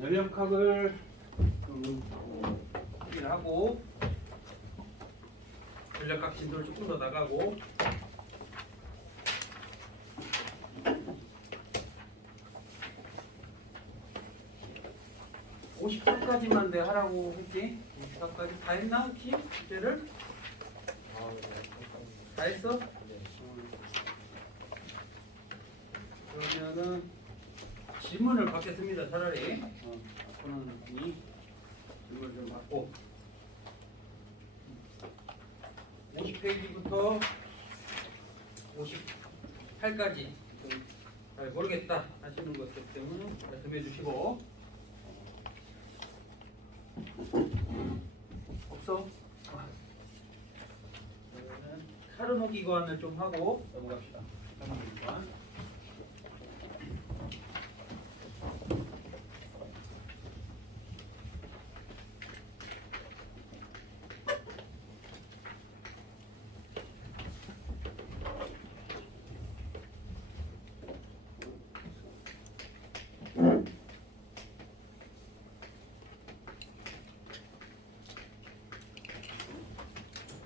연력학을 하고 연력학 진도를 조금 더 나가고 (54까지만) 내 하라고 했지? 54까지 다 했나 혹시? 주제를? 다 했어? 그러면은 질문을 받겠습니다. 차라리 저는 이 질문을 좀 받고 50페이지부터 58까지 잘 모르겠다 하시는 것들 때문에 말씀해 주시고 없어? 그러면 카르노 기관을 좀 하고 넘어갑시다. 카르노 기관.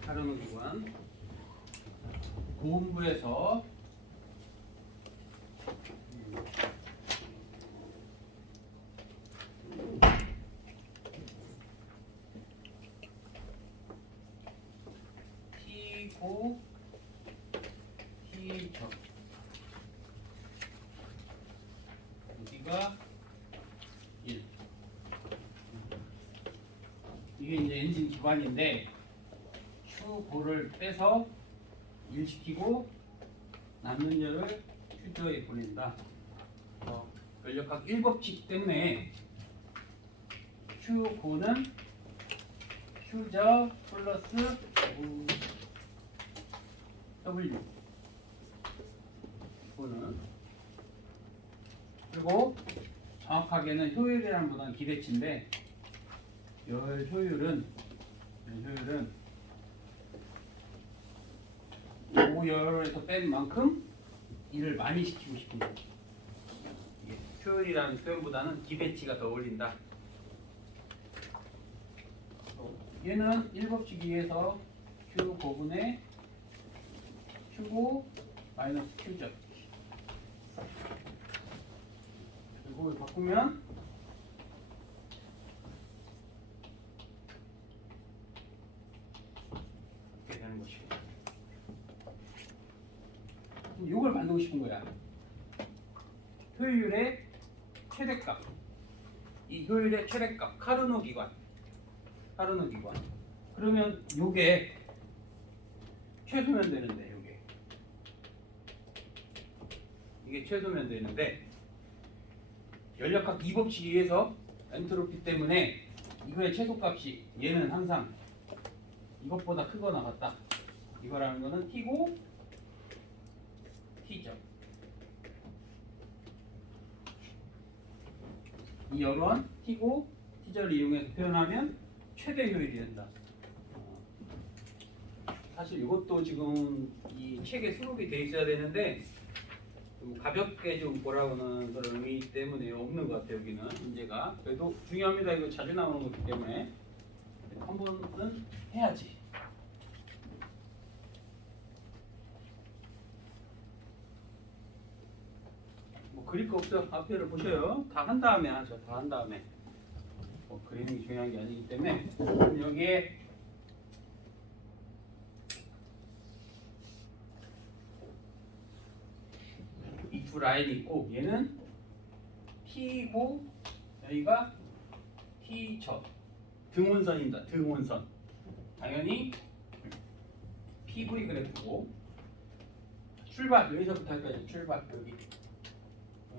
카르노 기관 고음부에서 T고 T저 여기가 1 이게 이제 엔진 기관인데 Q고를 빼서 1 시키고 남는 열을 Q저에 보낸다. 연력학 1법칙 때문에 Q고는 Q저 플러스 W 고는 그리고 정확하게는 효율이라는 보다는 기대치인데 효율은 고열에서 뺀 만큼 일을 많이 시키고 싶은 거예요. 효율이라는 표현보다는 기대치가 더 어울린다. 얘는 1법칙 2에서 Q 고분의 Q고 마이너스 Q죠. 그리고 바꾸면 이렇게 되는 것이고 이걸 만들고 싶은 거야. 효율의 최대값. 이 효율의 최대값 카르노 기관. 그러면 요게 최소면 되는데 이게 최소면 되는데 연력학 2법칙에 의해서 엔트로피 때문에 이거의 최소값이 얘는 항상 이것보다 크거나 같다. 이거라는 거는 T고 T죠. 이 열원 T고 T절을 이용해서 표현하면 최대 효율이 된다. 사실 이것도 지금 이 책에 수록이 돼 있어야 되는데 좀 가볍게 좀 보라고는 그런 의미 때문에 없는 것 같아요. 여기는 문제가 그래도 중요합니다. 이거 자주 나오는 거기 때문에 한 번은 해야지. 뭐 그릴 거 없어. 앞에를 보셔요. 다 한 다음에 하죠. 다 한 다음에. 뭐 그림이 중요한 게 아니기 때문에 여기에 이 두 라인이 있고 얘는 T고 여기가 T저 등원선입니다. 등원선 당연히 PV 그래프고 출발 여기서부터 할 거죠. 출발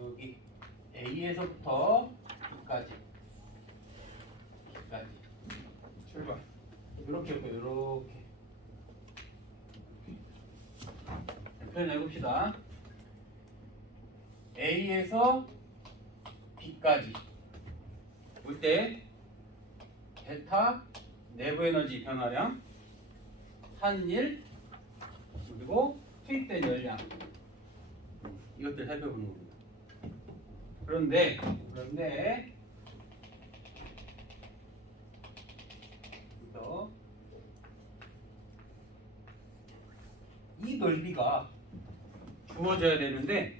여기 A에서부터 B까지 출발 이렇게 할게요. 이렇게 표현해 봅시다. A에서 B까지 볼 때 델타 내부 에너지 변화량 한일 그리고 투입된 열량 이것들 살펴보는 겁니다. 그런데 넓이가 주어져야 되는데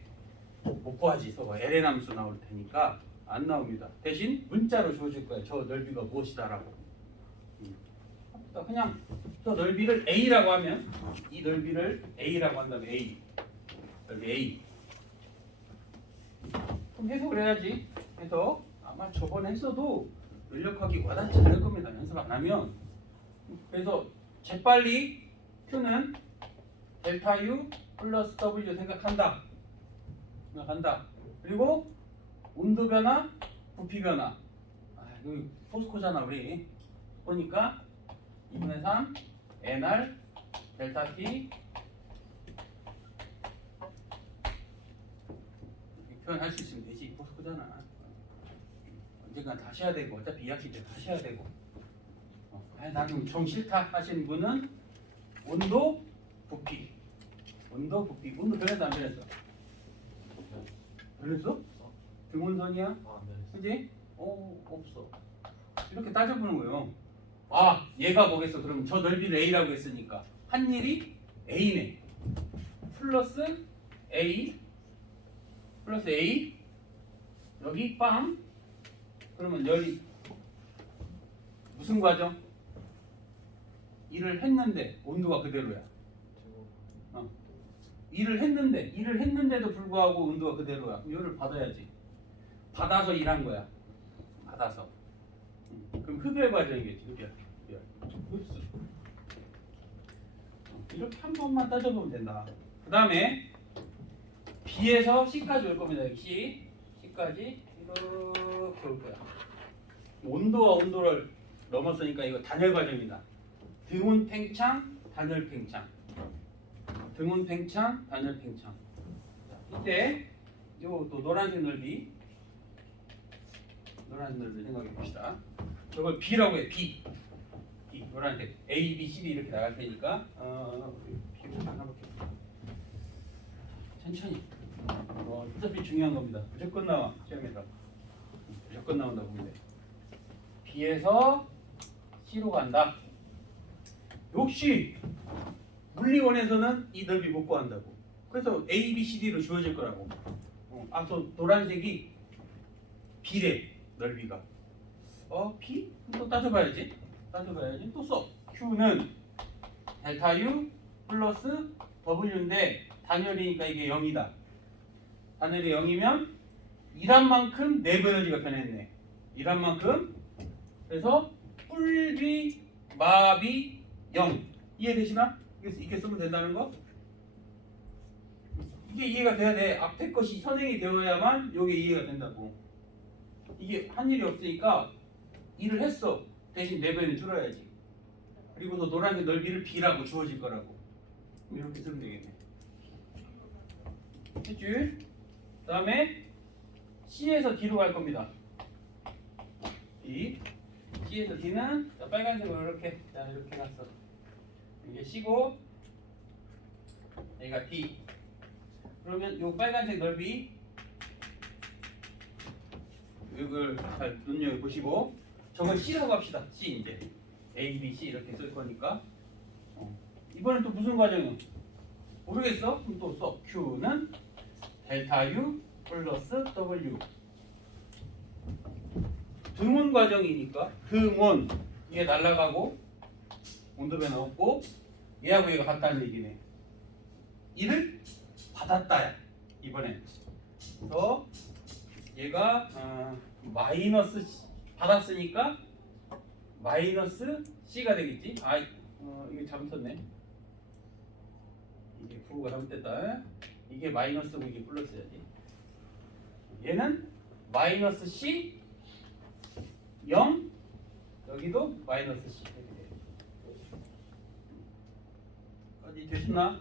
못 구하지. 서가 LN 함수 나올 테니까 안 나옵니다. 대신 문자로 주어질 거예요. 저 넓이가 무엇이다라고. 그러니까 그냥 저 넓이를 A라고 하면 이 넓이를 A라고 한다면 A 넓이 A. 그럼 해석을 해야지. 해석 아마 저번에 했어도 완벽하게 와닿지 않을 겁니다. 연습 안 하면. 그래서 재빨리 Q는 델타 U 플러스 W 생각한다. 그리고 온도 변화, 부피 변화. 여기 포스코잖아 우리. 보니까 2분의 3 NR 델타 T 표현할 수 있으면 되지. 포스코잖아. 언젠간 다시 해야 되고 어차피 2학기 때 다시 해야 되고. 나는 좀 싫다 하시는 분은 온도, 부피. 온도 변했어 안 변했어? 변했어? 등온선이야? 안 되겠어. 그지? 없어. 이렇게 따져보는 거예요. 얘가 뭐겠어? 그럼 저 넓이를 A라고 했으니까 한 일이 A네. 플러스 A 여기 빵. 그러면 열이 무슨 과정? 일을 했는데 온도가 그대로야. 일을 했는데도 불구하고 온도가 그대로야. 열을 받아야지. 받아서 일한 거야. 받아서. 그럼 흡열 과정이겠지. 흡열. 흡수. 이렇게 한 번만 따져보면 된다. 그 다음에 B에서 C까지 올 겁니다. 여기 C까지 이렇게 올 거야. 온도와 온도를 넘었으니까 이거 단열 과정이다. 등온 팽창, 단열 팽창. 등온 팽창, 단열 팽창. 이때 요 또 노란색 넓이 생각해 봅시다. 저걸 B라고 해. B 노란색 A, B, C, D 이렇게 나갈 테니까 B로 하나 볼게요. 천천히. 어차피 중요한 겁니다. 무조건 나와 시험에서. 무조건 나온다고 보면 돼. B에서 C로 간다. 역시 물리원에서는 이 넓이 못 구한다고. 그래서 A, B, C, D로 주어질 거라고. 또 노란색이 B래 넓이가. B? 또 따져봐야지. 또 써. Q는 델타 U 플러스 W인데 단열이니까 이게 0이다. 단열이 0이면 일한 만큼 내부 에너지가 변했네. 일한 만큼. 그래서 뿔비 마비 0. 이해되시나? 이렇게 쓰면 된다는 거? 이게 이해가 돼야 돼. 앞에 것이 선행이 되어야만 이게 이해가 된다고. 이게 한 일이 없으니까 일을 했어. 대신 내부에는 줄어야지. 그리고 또 노란색 넓이를 B라고 주어질 거라고. 이렇게 쓰면 되겠네. 했지? 그 다음에 C에서 D로 갈 겁니다. D. C에서 D는 빨간색으로 이렇게 갔어. 이게 C고 여기가 D. 그러면 요 빨간색 넓이 이걸 잘 눈여겨보시고 저걸 C라고 합시다. C 이제 A, B, C 이렇게 쓸 거니까 이번엔 또 무슨 과정이야? 모르겠어? 그럼 또 써. Q는 델타 U 플러스 W. 등온 과정이니까 등온 이게 날아가고 온도 변화 없고 얘하고 얘가 같다는 얘기네. 이를 받았다야 이번엔. 그래서 얘가 마이너스 C, 받았으니까 마이너스 C가 되겠지. 이게 잘못 썼네. 이게 부호가 잘못됐다. 이게 마이너스고 이게 플러스야지. 얘는 마이너스 C 0 여기도 마이너스 C 어디 되셨나?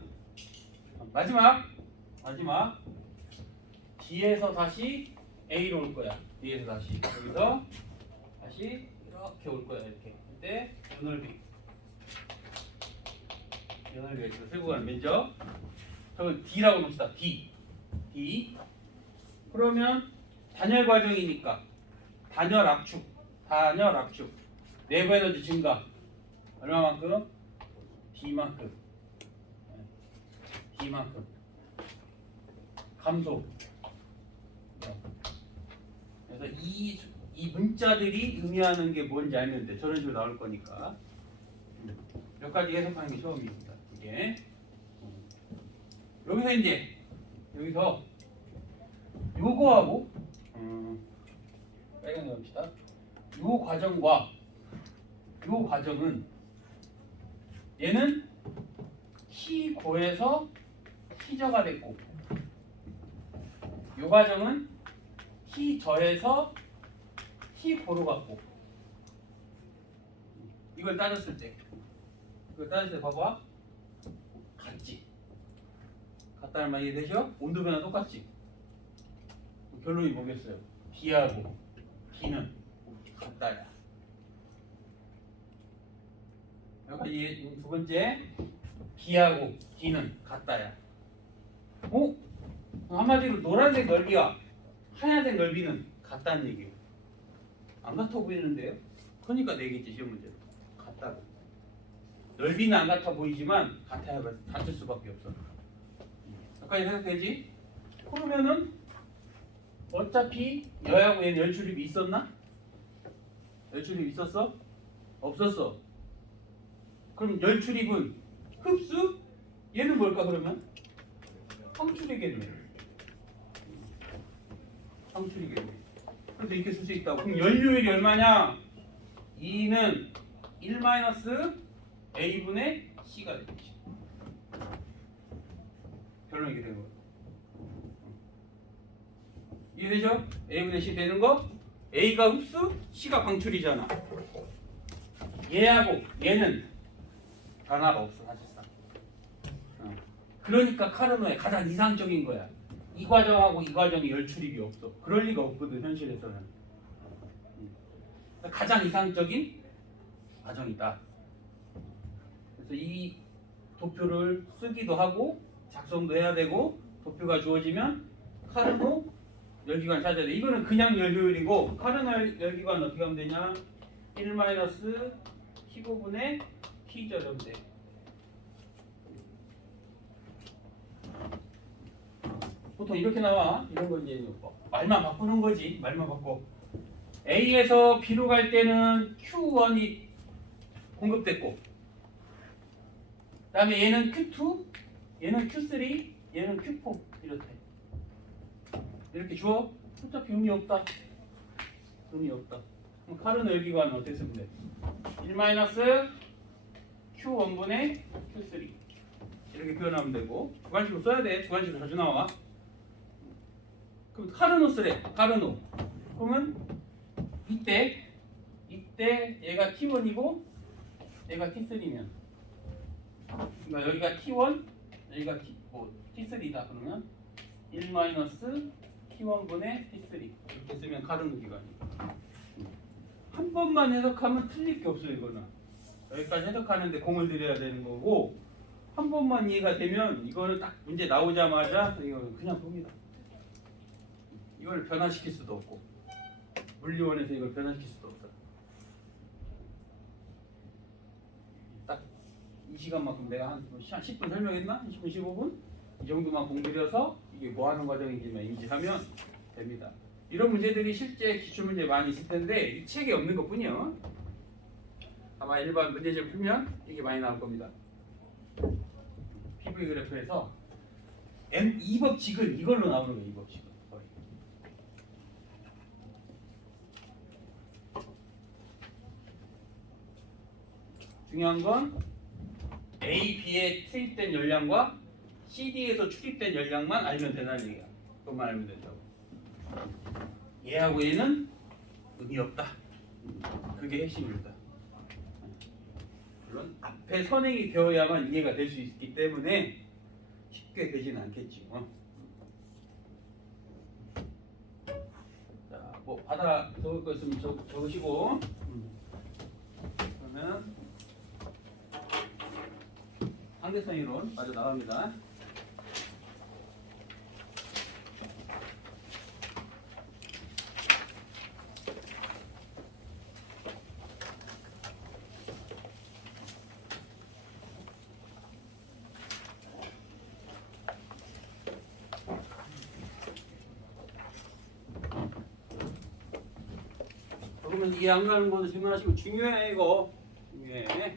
마지막 D에서 다시 A로 올 거야. D에서 다시 여기서 다시 이렇게 올 거야. 이렇게 그때 연넓이가 있어. 세고 가는 면적 저건 D라고 봅시다. D 그러면 단열 과정이니까 단열 압축 내부 에너지 증가 얼마만큼? D만큼. 이만큼 감소. 그래서 이 문자들이 의미하는 게 뭔지 알면 돼. 저런 식으로 나올 거니까. 몇 가지 해석하는 게 처음입니다. 이게 여기서 이제 여기서 요거하고 빨간 거 합시다. 요 과정과 요 과정은 얘는 T고에서 T저가 됐고 요 과정은 T저에서 T고로 갔고 이걸 따졌을 때 봐봐 같지 같다는 말 이해되죠? 온도 변화 똑같지 결론이 뭐겠어요? B하고 D는 같다야. 여기 두 번째 B하고 D는 같다야. 한마디로 노란색 넓이와 하얀색 넓이는 같다는 얘기예요. 안 같아 보이는데요? 그러니까 내겠지 시험 문제로 같다고. 넓이는 안 같아 보이지만 같을 수밖에 없어. 여기까지 생각되지? 그러면은 어차피 여하고 얘는 열출입이 있었나? 열출입 있었어? 없었어. 그럼 열출입은 흡수? 얘는 뭘까 그러면? 황출이겠네. 황출이겠네. 그래서 이렇게 쓸 수 있다고. 그럼 연료율이 얼마냐? 2는 1-A분의 C가 되겠지. 결론이 이렇게 되는 거야. 이해되죠? A분의 C 되는 거? A가 흡수, C가 방출이잖아. 얘하고 얘는 변화가 없어 사실상. 그러니까 카르노의 가장 이상적인 거야. 이 과정하고 이 과정이 열출입이 없어. 그럴 리가 없거든 현실에서는. 가장 이상적인 과정이다. 그래서 이 도표를 쓰기도 하고 작성도 해야 되고 도표가 주어지면 카르노 열기관 찾아야 돼. 이거는 그냥 열효율이고 카르노 열기관 어떻게 하면 되냐? 1-T5분의 T절이면 돼. 보통 이렇게 나와. 이런 거 이제 말만 바꾸는 거지. 말만 바꿔. A에서 B로 갈 때는 Q1이 공급됐고 그 다음에 얘는 Q2 얘는 Q3 얘는 Q4 이렇대. 이렇게 주어? 어차피 의미 없다. 의미 없다. 그럼 카르노 열기관은 어떻게 쓰면 돼? 1-Q1분의 Q3 이렇게 표현하면 되고 주관식으로 써야 돼. 주관식으로 자주 나와. 그럼 카르노 쓰래. 카르노. 그러면 이때 얘가 T1이고 얘가 T3면 그러니까 여기가 T1 여기가 T3다. 그러면 1-T1분의 T3 이렇게 쓰면 카르노 기관이다. 한 번만 해석하면 틀릴 게 없어요. 이거는 여기까지 해석하는데 공을 들여야 되는 거고 한 번만 이해가 되면 이거는 딱 문제 나오자마자 이거 그냥 봅니다. 이걸 변화시킬 수도 없고 물리원에서 이걸 변화시킬 수도 없어. 딱 이 시간만큼 내가 한 10분 설명했나? 10분 15분? 이 정도만 공들여서 이게 뭐 하는 과정인지만 인지하면 됩니다. 이런 문제들이 실제 기출문제에 많이 있을 텐데 이 책에 없는 것 뿐이요. 아마 일반 문제집 풀면 이게 많이 나올 겁니다. PV 그래프에서 이 법칙은 이걸로 나오는 거예요. 이 법칙은 거의. 중요한 건 A, B에 투입된 열량과 CD에서 출입된 열량만 알면 되는 얘기야. 그것만 알면 된다고. 얘하고 얘는 의미 없다. 그게 핵심입니다. 물론 앞에 선행이 되어야만 이해가 될 수 있기 때문에 쉽게 되지는 않겠지. 자, 뭐 받아 적을 거 있으면 적으시고. 그러면 상대성 이론 마저 나갑니다. 그러면 이해 안 가는 것도 질문하시고 중요해 이거 중요해.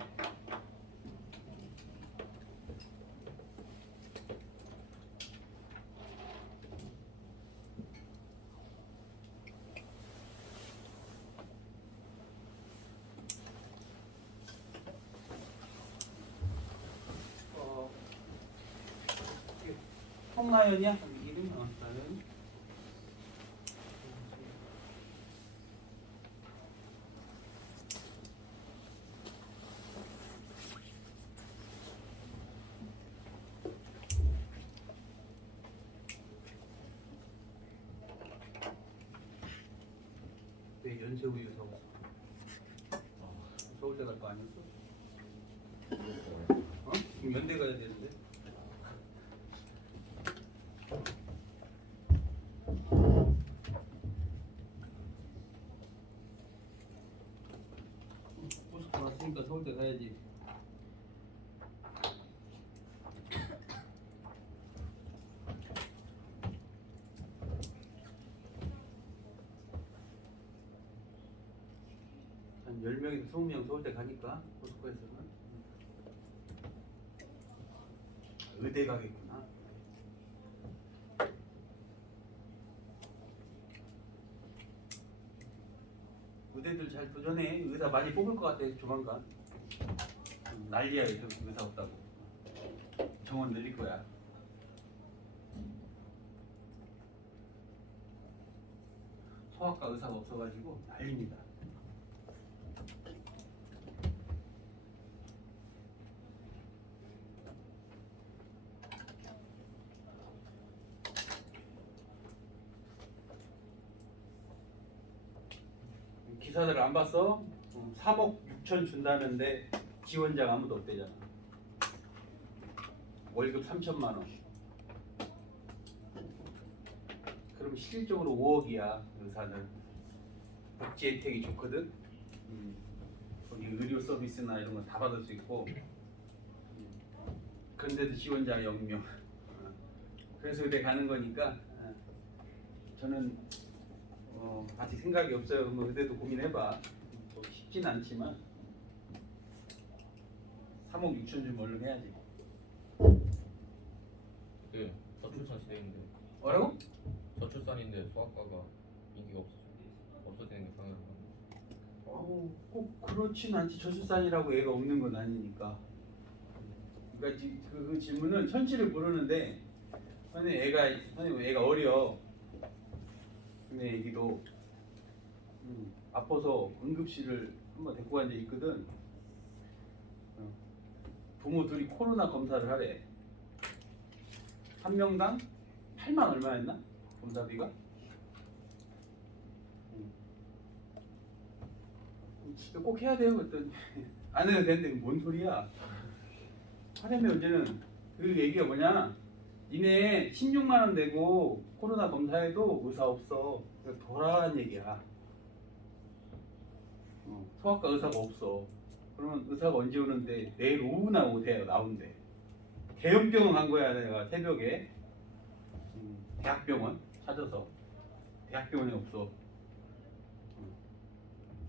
홍나연이야? 이름이 나연. 왜 연세우유 사왔어? 서울대 갈 거 아니었어? 어? 지금 연대 가야 되는데. 포스코 왔으니까 서울대 가야지. 한 10명에서 20명 서울대 가니까 포스코에서는 의대 가겠구나. 의대들 잘 도전해. 의사 많이 뽑을 것 같아 조만간. 난리야 요즘 의사 없다고. 정원 늘릴 거야. 소아과 의사가 없어가지고 난립니다. 기사들 안 봤어? 3억 6천 준다는데 지원자가 아무도 없대잖아. 월급 3천만 원. 그럼 실질적으로 5억이야. 의사는 복지 혜택이 좋거든. 거기 의료 서비스나 이런 거 다 받을 수 있고. 그런데도 지원자 0명. 그래서 의대 가는 거니까 저는 아직 생각이 없어요. 뭐 의대도 고민해봐. 뭐 쉽진 않지만 3억 6천 주면 얼른 해야지. 그 저출산 시대인데 뭐라고? 저출산인데 소아과가 인기가 없어지는 게 당연한 건데. 꼭 그렇진 않지. 저출산이라고 애가 없는 건 아니니까. 그러니까 그 질문은 현실을 모르는데 선생님 애가 어려. 근데 애기도 아파서 응급실을 한번 데리고 간 적 있거든. 부모 둘이 코로나 검사를 하래. 한 명당 8만 얼마였나? 검사비가? 꼭 해야 돼요. 그랬더니 안 해도 되는데 뭔 소리야. 하려면 이제는 그 얘기가 뭐냐, 니네 16만 원 내고 코로나 검사해도 의사 없어. 더라는 얘기야. 소아과 의사가 없어. 그러면 의사가 언제 오는데? 내일 오후나 나온대. 대형병원 간 거야 내가 새벽에. 대학병원 찾아서. 대학병원이 없어.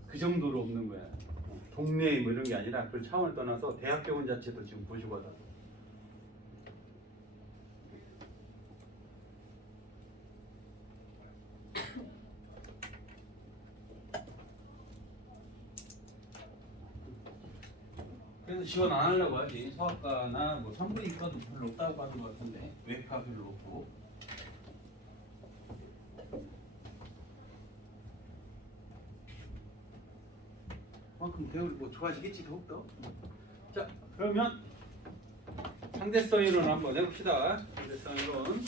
그 정도로 없는 거야. 동네 뭐 이런 게 아니라 그 차원을 떠나서 대학병원 자체도 지금 부족하다. 그래서 지원 안 하려고 하지. 소아과나 뭐 산부인과도 별로 없다고 하는 것 같은데, 외과 별로 없고. 그만큼 대우를 뭐 좋아지겠지 더욱더. 자, 그러면 상대성 이론 한번 해봅시다. 상대성 이론.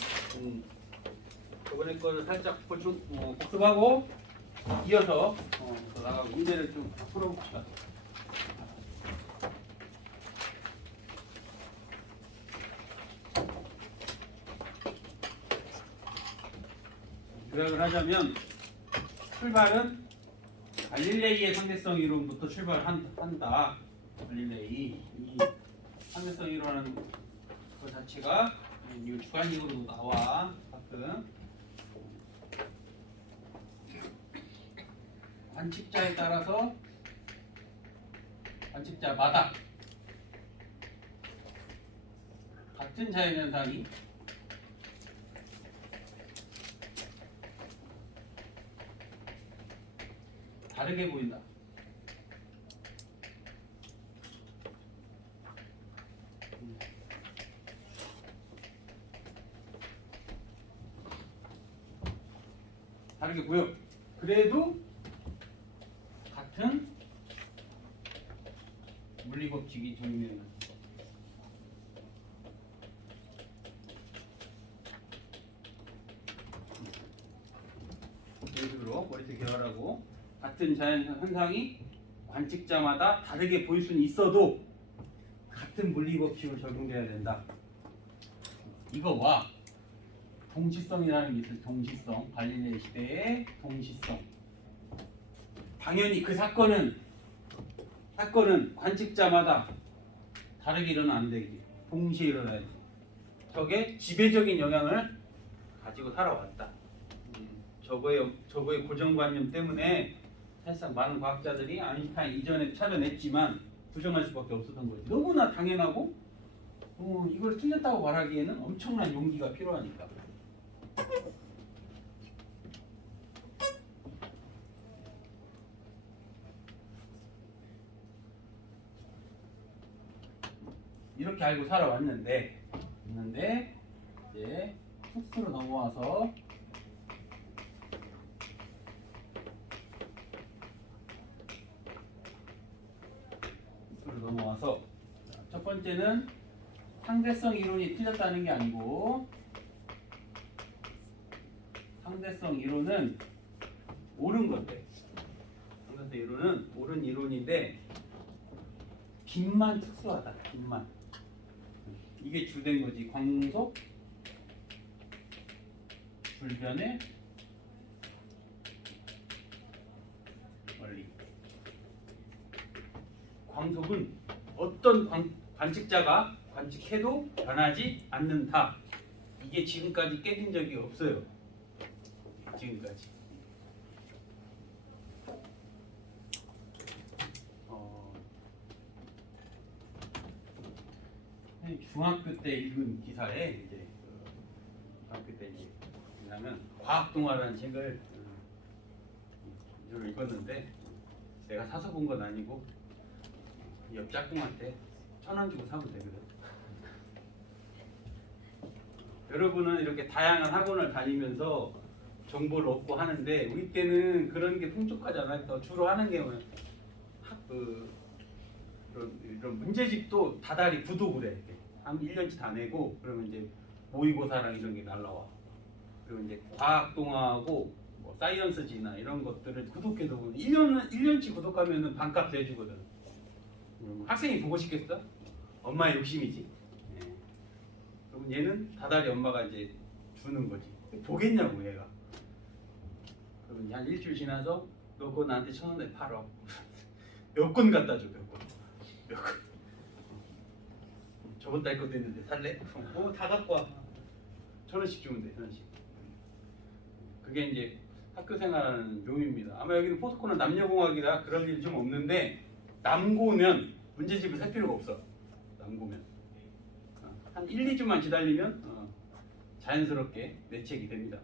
저번에 거는 살짝 복습하고 이어서 더 나가고 문제를 좀 풀어봅시다. 요약을 하자면 출발은 갈릴레이의 상대성 이론부터 출발한다. 갈릴레이 이 상대성 이론은 그 자체가 이 주관식으로도 나와 가끔. 관측자에 따라서 관측자마다 같은 자연현상이 다르게 보인다. 다르게 보여. 그래도 같은 물리법칙이 적용되는 거지. 이런 식으로 머릿속 개발하고 같은 자연 현상이 관측자마다 다르게 보일 수는 있어도 같은 물리법칙으로 적용돼야 된다. 이거와 동시성이라는 게 있어요. 동시성. 갈릴레이 시대의 동시성. 당연히 그 사건은 관측자마다 다르게 일어나면 안 되지. 동시에 일어나야지. 저게 지배적인 영향을 가지고 살아왔다. 저거의 고정관념 때문에 사실상 많은 과학자들이 아인슈타인 이전에 찾아냈지만 부정할 수밖에 없었던 거지. 너무나 당연하고 이걸 틀렸다고 말하기에는 엄청난 용기가 필요하니까. 이렇게 알고 살아왔는데 이제 특수로 넘어와서 첫 번째는 상대성 이론이 틀렸다는 게 아니고 상대성 이론은 옳은 건데 상대성 이론은 옳은 이론인데 빛만 특수하다. 빛만 이게 주된 거지. 광속 불변의 원리. 광속은 어떤 관측자가 관측해도 변하지 않는다. 이게 지금까지 깨진 적이 없어요. 지금까지. 중학교 때 읽은 기사에 이제 중학교 때 이제 뭐냐면 과학 동화라는 책을 읽었는데 내가 사서 본 건 아니고 옆 짝꿍한테 1,000원 주고 사면 되거든. 여러분은 이렇게 다양한 학원을 다니면서 정보를 얻고 하는데 우리 때는 그런 게 풍족하잖아요. 주로 하는 게 이런 문제집도 다달이 구독을 해. 한 1년치 다 내고 그러면 이제 모의고사랑 이런 게 날라와. 그리고 이제 과학 동화하고 뭐 사이언스지나 이런 것들을 구독해서 1년치 구독하면은 반값 해주거든. 학생이 보고 싶겠어? 엄마의 욕심이지. 예. 그럼 얘는 다달이 엄마가 이제 주는 거지. 보겠냐고 얘가. 그럼 한 일주일 지나서 너 그거 나한테 1,000원에 팔어. 몇 권 갖다 줘, 몇 권. 몇 권. 저번 달 것도 있는데 살래? 다 갖고 와. 1,000원씩 주면 돼, 1,000원씩. 그게 이제 학교 생활하는 묘미입니다. 아마 여기는 포스코는 남녀공학이라 그럴 일이 좀 없는데 남고면 문제집을 살 필요가 없어. 남고면 한 1, 2주만 기다리면 자연스럽게 내책이 됩니다.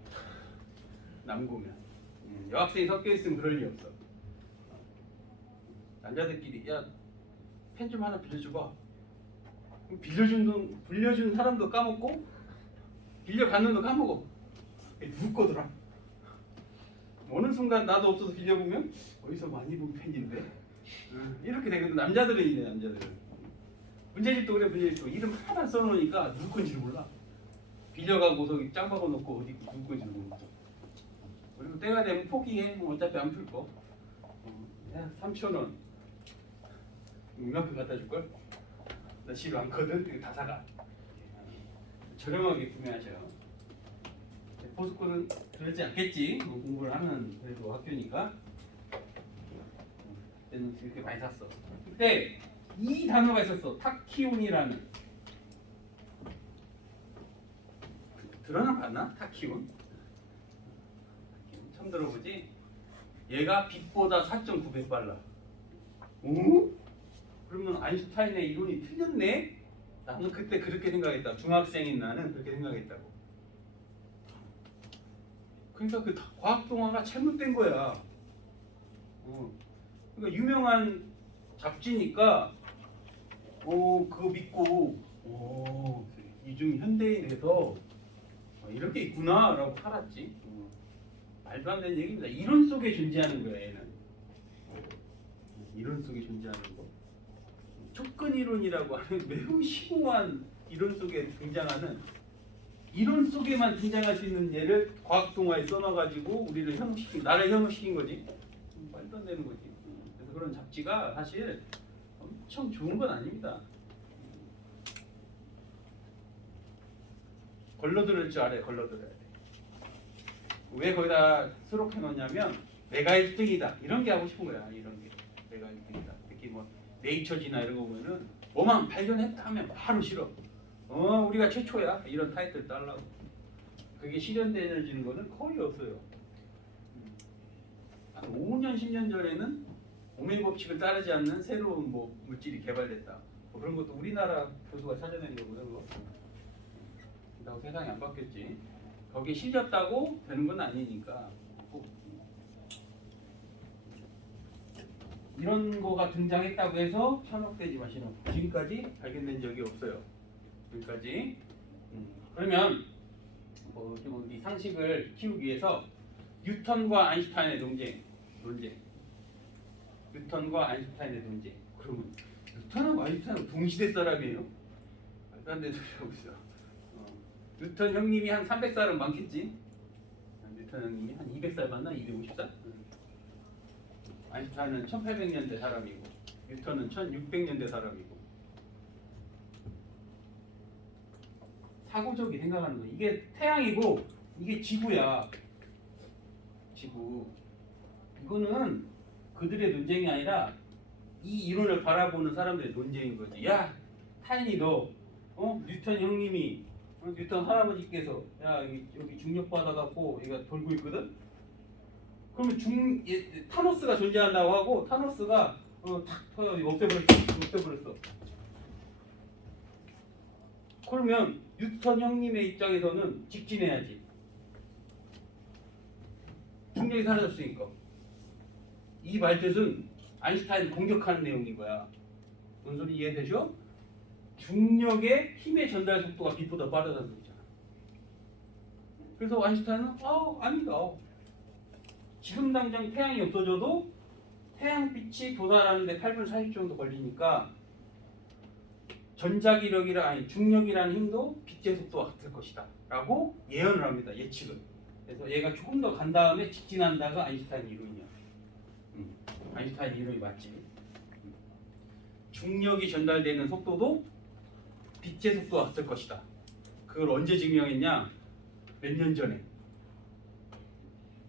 남고면 여학생이 섞여 있으면 그럴 리 없어. 남자들끼리 야 펜 좀 하나 빌려줘봐. 빌려준 사람도 까먹고 빌려간 놈도 까먹어. 누구 거더라? 어느 순간 나도 없어서 빌려보면 어디서 많이 본 펜인데 이렇게 되거든. 남자들은 이래. 남자들은 문제집도 그래. 문제집도 이름 하나 써놓으니까 누구 건지를 몰라. 빌려가고서 짱 박아놓고 어디 누구 건지를 몰라. 그리고 때가 되면 포기해. 어차피 안 풀 거. 야 3,000원 이만큼 갖다 줄걸? 나 싫어 않거든. 이거 다 사가. 저렴하게 구매하셔. 포스코는 그러지 않겠지. 공부를 하는 그래도 학교니까. 그때는 이렇게 많이 샀어. 그때 이 단어가 있었어. 타키온이라는. 들어는 봤나? 타키온? 처음 들어보지? 얘가 빛보다 4.9배 빨라. 오? 그러면 아인슈타인의 이론이 틀렸네? 나는 그때 그렇게 생각했다. 중학생인 나는 그렇게 생각했다고. 그러니까 그 과학 동화가 잘못된 거야. 그러니까 유명한 잡지니까 그거 믿고 이중 현대인 돼서 이렇게 있구나라고 살았지. 말도 안 되는 얘기입니다. 이론 속에 존재하는 거야 얘는. 이론 속에 존재하는 거. 촉근 이론이라고 하는 매우 심오한 이론 속에 등장하는, 이론 속에만 등장할 수 있는 예를 과학 동화에 써놔가지고 우리를 나를 현혹시킨 거지. 말도 안 되는 거지. 그래서 그런 잡지가 사실 엄청 좋은 건 아닙니다. 걸러들을 줄 알아요. 걸러들어야 돼. 왜 거기다 수록해 놓냐면 내가 1등이다 이런 게 하고 싶은 거야. 이런 게 내가 1등이다. 특히 뭐 네이처지나 이런 거 보면은 뭐만 발견했다 하면 바로 실어. 우리가 최초야 이런 타이틀 달라고. 그게 실현되어지는 거는 거의 없어요. 한 5년 10년 전에는 오메이 법칙을 따르지 않는 새로운 뭐 물질이 개발됐다. 뭐 그런 것도 우리나라 교수가 찾아낸 거고요. 그거. 그렇다고 세상이 안 바뀌었지. 거기에 실렸다고 되는 건 아니니까. 이런 거가 등장했다고 해서 현혹되지 마시는. 지금까지 발견된 적이 없어요. 지금까지. 그러면 좀 우리 상식을 키우기 위해서 뉴턴과 아인슈타인의 논쟁. 뉴턴과 아인슈타인의 논쟁. 그러면 뉴턴하고 아인슈타인은 동시대 사람이에요? 말도 안 되는 소리 하고 있어. 뉴턴 형님이 한 300살은 많겠지? 뉴턴 형님이 한 200살 맞나? 250살? 아인슈타인은 1800년대 사람이고 뉴턴은 1600년대 사람이고. 사고적이 생각하는 거. 이게 태양이고 이게 지구야. 지구. 이거는 그들의 논쟁이 아니라 이 이론을 바라보는 사람들의 논쟁인 거지. 야, 타인이 너, 뉴턴 형님이, 뉴턴 할아버지께서 야 여기 중력 받아갖고 얘가 돌고 있거든. 그러면 타노스가 존재한다고 하고 타노스가 탁 없애버렸어. 그러면 뉴턴 형님의 입장에서는 직진해야지. 중력이 사라졌으니까. 이 말뜻은 아인슈타인 공격하는 내용인 거야. 뭔 소리 이해되죠? 중력의 힘의 전달 속도가 빛보다 빠르다는 소리잖아. 그래서 아인슈타인은 아니다. 지금 당장 태양이 없어져도 태양빛이 도달하는 데 8분 40초 정도 걸리니까 중력이라는 힘도 빛의 속도와 같을 것이다 라고 예언을 합니다. 예측을. 그래서 얘가 조금 더 간 다음에 직진한다가 아인슈타인 이론이야. 아인슈타인 이론이 맞지. 중력이 전달되는 속도도 빛의 속도와 같을 것이다. 그걸 언제 증명했냐? 몇 년 전에.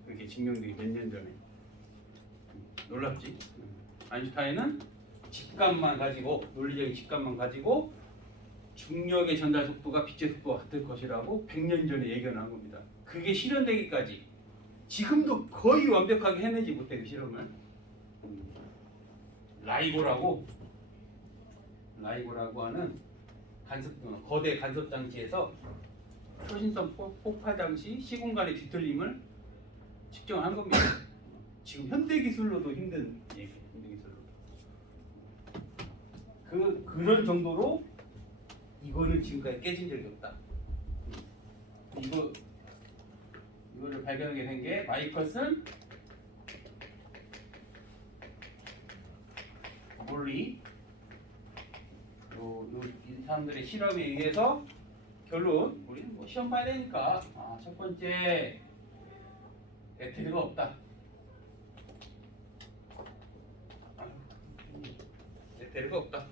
그게 증명되기 몇 년 전에. 놀랍지? 아인슈타인은 직감만 가지고, 논리적인 직감만 가지고 중력의 전달 속도가 빛의 속도와 같을 것이라고 100년 전에 예견한 겁니다. 그게 실현되기까지 지금도 거의 완벽하게 해내지 못해. 그 실험을 라이고라고 하는 거대 간섭 장치에서 초신성 폭발 당시 시공간의 뒤틀림을 측정한 겁니다. 지금 현대 기술로도 힘든 얘기. 현대 기술로도 그런 정도로 이거는 지금까지 깨진 적이 없다. 이거를 발견하게 된 게 마이커슨, 몰리, 이 사람들의 실험에 의해서 결론, 우리는 뭐 시험 봐야 되니까 첫 번째 에테르가 없다. 에테르가 없다.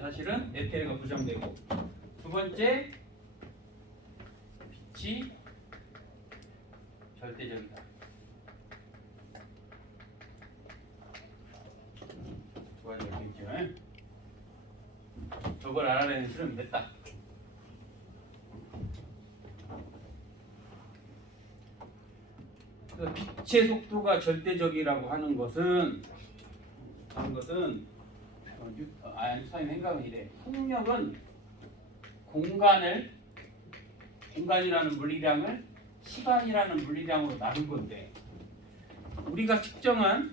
사실은 에테르가 부정되고, 두 번째 빛이 절대적이다. 두 가지가 있겠죠. 저걸 알아내는 실험이 됐다. 그래서 빛의 속도가 절대적이라고 하는 것은 아인슈타인 생각은 이래. 폭력은 공간이라는 물리량을 시간이라는 물리량으로 나눈 건데, 우리가 측정한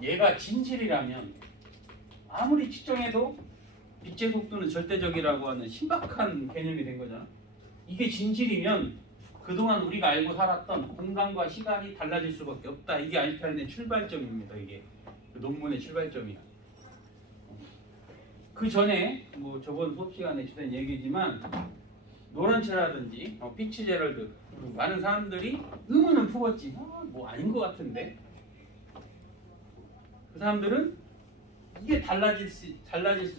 얘가 진실이라면 아무리 측정해도 빛의 속도는 절대적이라고 하는 신박한 개념이 된 거잖아. 이게 진실이면 그동안 우리가 알고 살았던 공간과 시간이 달라질 수밖에 없다. 이게 아인슈타인의 출발점입니다. 이게 그 논문의 출발점이야. 그 전에 뭐 저번 수업 시간에 주된 얘기지만 노런츠라든지 피츠제럴드 많은 사람들이 의문은 품었지. 뭐 아닌 것 같은데. 그 사람들은 이게 달라질 수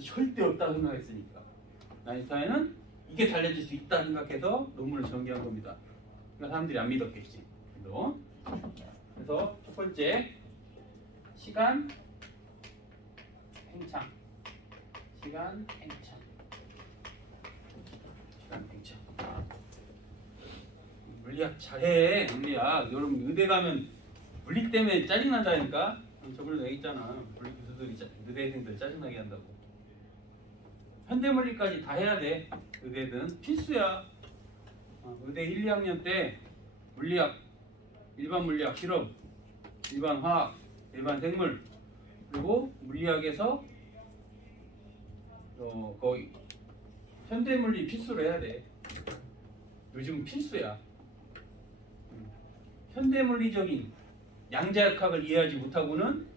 절대 없다고 생각했으니까, 아인슈타인은 이게 달라질 수 있다 생각해서 논문을 전개한 겁니다. 그러니까 사람들이 안 믿었겠지. 그래서 첫 번째, 시간 팽창. 물리학 잘해. 물리학 여러분 의대 가면 물리 때문에 짜증난다니까. 저번에도 얘기했잖아. 물리 교수들이 의대생들 짜증나게 한다고. 현대물리까지 다 해야 돼. 의대든 필수야. 의대 1, 2학년 때 물리학, 일반 물리학 실험, 일반 화학, 일반 생물, 그리고 물리학에서 거의 현대물리 필수로 해야 돼. 요즘 필수야. 현대물리적인 양자역학을 이해하지 못하고는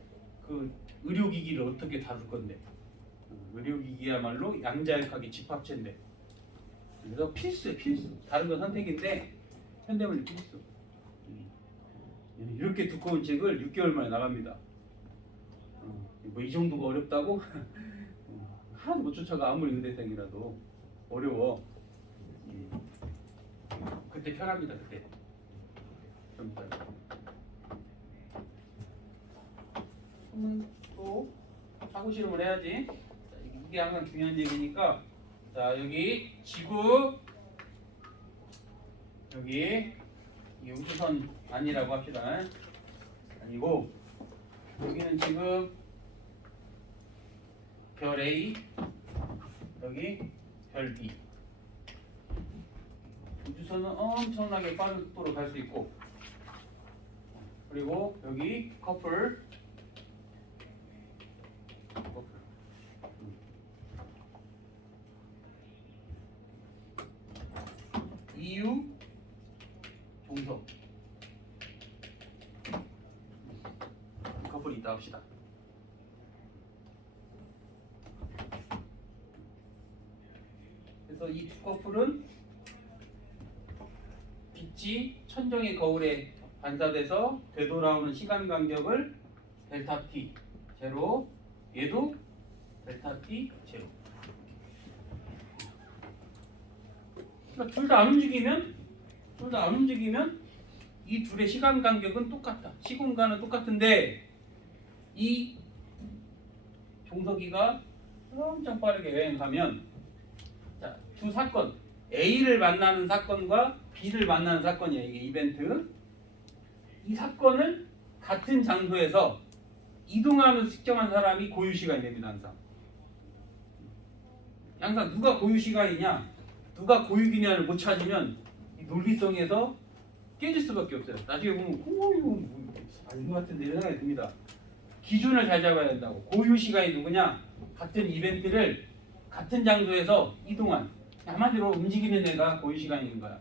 그 의료기기를 어떻게 다룰 건데. 의료기기야말로 양자역학의 집합체인데. 그래서 필수야, 필수. 다른 건 선택인데 현대물리 필수. 이렇게 두꺼운 책을 6개월 만에 나갑니다. 뭐 이 정도가 어렵다고? 하나도 못 쫓아가. 아무리 의대생이라도 어려워. 그때 편합니다. 그때 또 사고 실험을 해야지. 자, 이게 항상 중요한 얘기니까. 자, 여기 지구, 여기 이 우주선 아니라고 합시다. 아니고 여기는 지금 별 A, 여기 별 B. 우주선은 엄청나게 빠른 속도로 갈 수 있고, 그리고 여기 커플. EU 종석. 커플이 있다 합시다. 그래서 이 두 커플은 빛이 천정의 거울에 반사돼서 되돌아오는 시간 간격을 델타 t 제로, 얘도 델타 t 제로. 그러니까 둘 다 안 움직이면 이 둘의 시간 간격은 똑같다. 시공간은 똑같은데 이 종석이가 엄청 빠르게 여행하면, 자, 두 사건, A를 만나는 사건과 B를 만나는 사건이야. 이게 이벤트. 이 사건을 같은 장소에서 이동하면서 측정한 사람이 고유 시간이 됩니다. 항상 누가 고유 시간이냐, 누가 고유 기냐를 못 찾으면 이 논리성에서 깨질 수밖에 없어요. 나중에 보면 이거 뭐 아닌 것 같은데 이런 생각이 듭니다. 기준을 잘 잡아야 된다고. 고유 시간이 누구냐? 같은 이벤트를 같은 장소에서 이동한, 한마디로 움직이는 애가 고유 시간인 거야.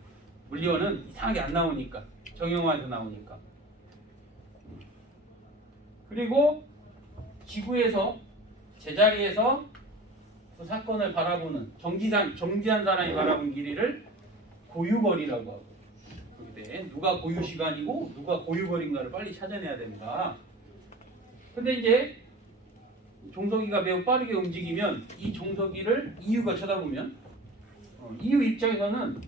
물리원은 이상하게 안 나오니까, 정형화에서 나오니까. 그리고 지구에서 제자리에서 그 사건을 바라보는 정지한 사람이 바라본 길이를 고유거리라고 하고, 그때 누가 고유 시간이고 누가 고유거리인가를 빨리 찾아내야 됩니다. 근데 이제 종석이가 매우 빠르게 움직이면 이 종석이를 EU가 쳐다보면 EU 입장에서는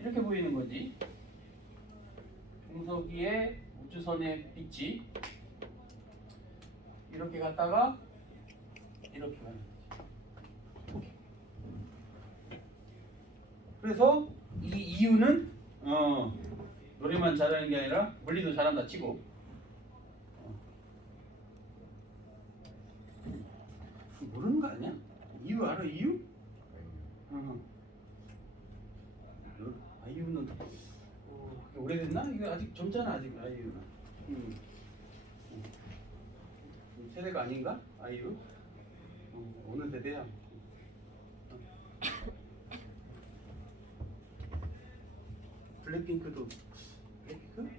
이렇게 보이는 거지. 종석이의 우주선의 빛이 이렇게 갔다가 이렇게 가는 거지. 오케이. 그래서 이 이유는 노래만 잘하는 게 아니라 물리도 잘한다 치고 모르는 거 아니야? 이유 알아? 이유? 아이유는 그게 오래됐나? 이거 아직 젊잖아 아직 아이유는. 세대가 아닌가? 아이유? 어느 세대야? 블랙핑크도 블랙핑크?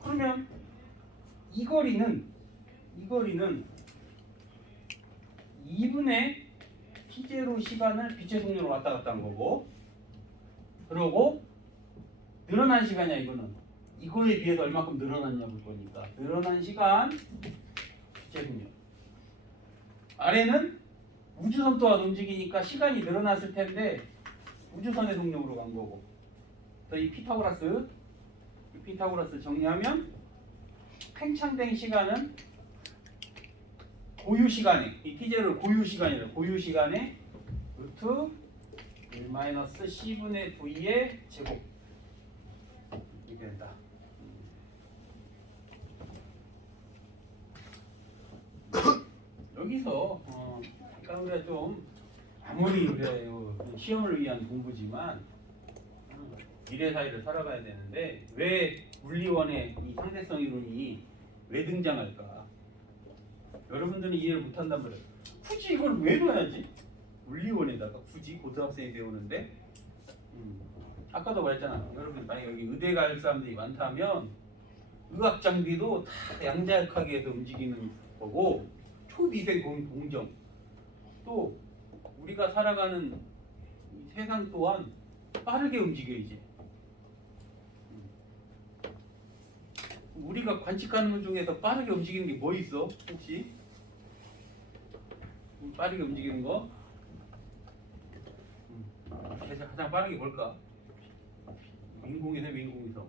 그러면 이 거리는 2분의 T0 시간을 빛의 속력으로 왔다 갔다 한 거고, 그러고 늘어난 시간이야 이거는. 이거에 비해서 얼마큼 늘어났냐 볼 거니까 늘어난 시간 빛의 속력. 아래는 우주선 또한 움직이니까 시간이 늘어났을 텐데 우주선의 속력으로 간 거고. 그래서 이 피타고라스 정리하면 팽창된 시간은 고유 시간에 이 T0를 고유 시간이래. 고유 시간에 루트 1 C분의 V의 제곱 이렇게 된다. 여기서 약간 우리가 좀 아무리 우리가 시험을 위한 공부지만 미래 사회를 살아가야 되는데 왜 물리원의 이 상대성 이론이 왜 등장할까? 여러분들은 이해를 못한단 말이에요. 굳이 이걸 왜 넣어야지? 물리원에다가 굳이 고등학생이 배우는데 아까도 말했잖아. 여러분 만약 여기 의대 갈 사람들이 많다면 의학 장비도 다 양자역학에 해서 움직이는 거고 초미세 공정 또 우리가 살아가는 이 세상 또한 빠르게 움직여야지. 우리가 관측하는 것 중에서 빠르게 움직이는 게 뭐 있어? 혹시? 빠르게 움직이는 거? 가장 빠르게 뭘까? 인공위성.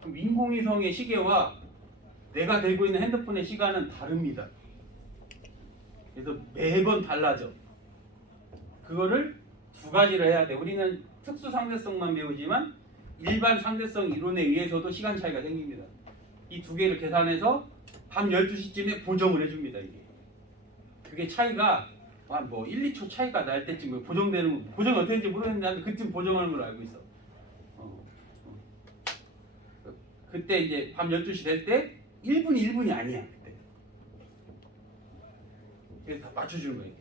그럼 인공위성의 시계와 내가 들고 있는 핸드폰의 시간은 다릅니다. 그래서 매번 달라져. 그거를 두 가지를 해야 돼. 우리는 특수 상대성만 배우지만 일반 상대성 이론에 의해서도 시간 차이가 생깁니다. 이 두 개를 계산해서 밤 12시쯤에 보정을 해줍니다. 이게. 그게 차이가 한 뭐 1, 2초 차이가 날 때쯤 보정되는 거, 보정이 어떻게 되는지 모르겠는데 그쯤 보정하는 걸로 알고 있어. 그때 이제 밤 12시 될 때 1분이 아니야. 그때. 그래서 다 맞춰주는 거예요.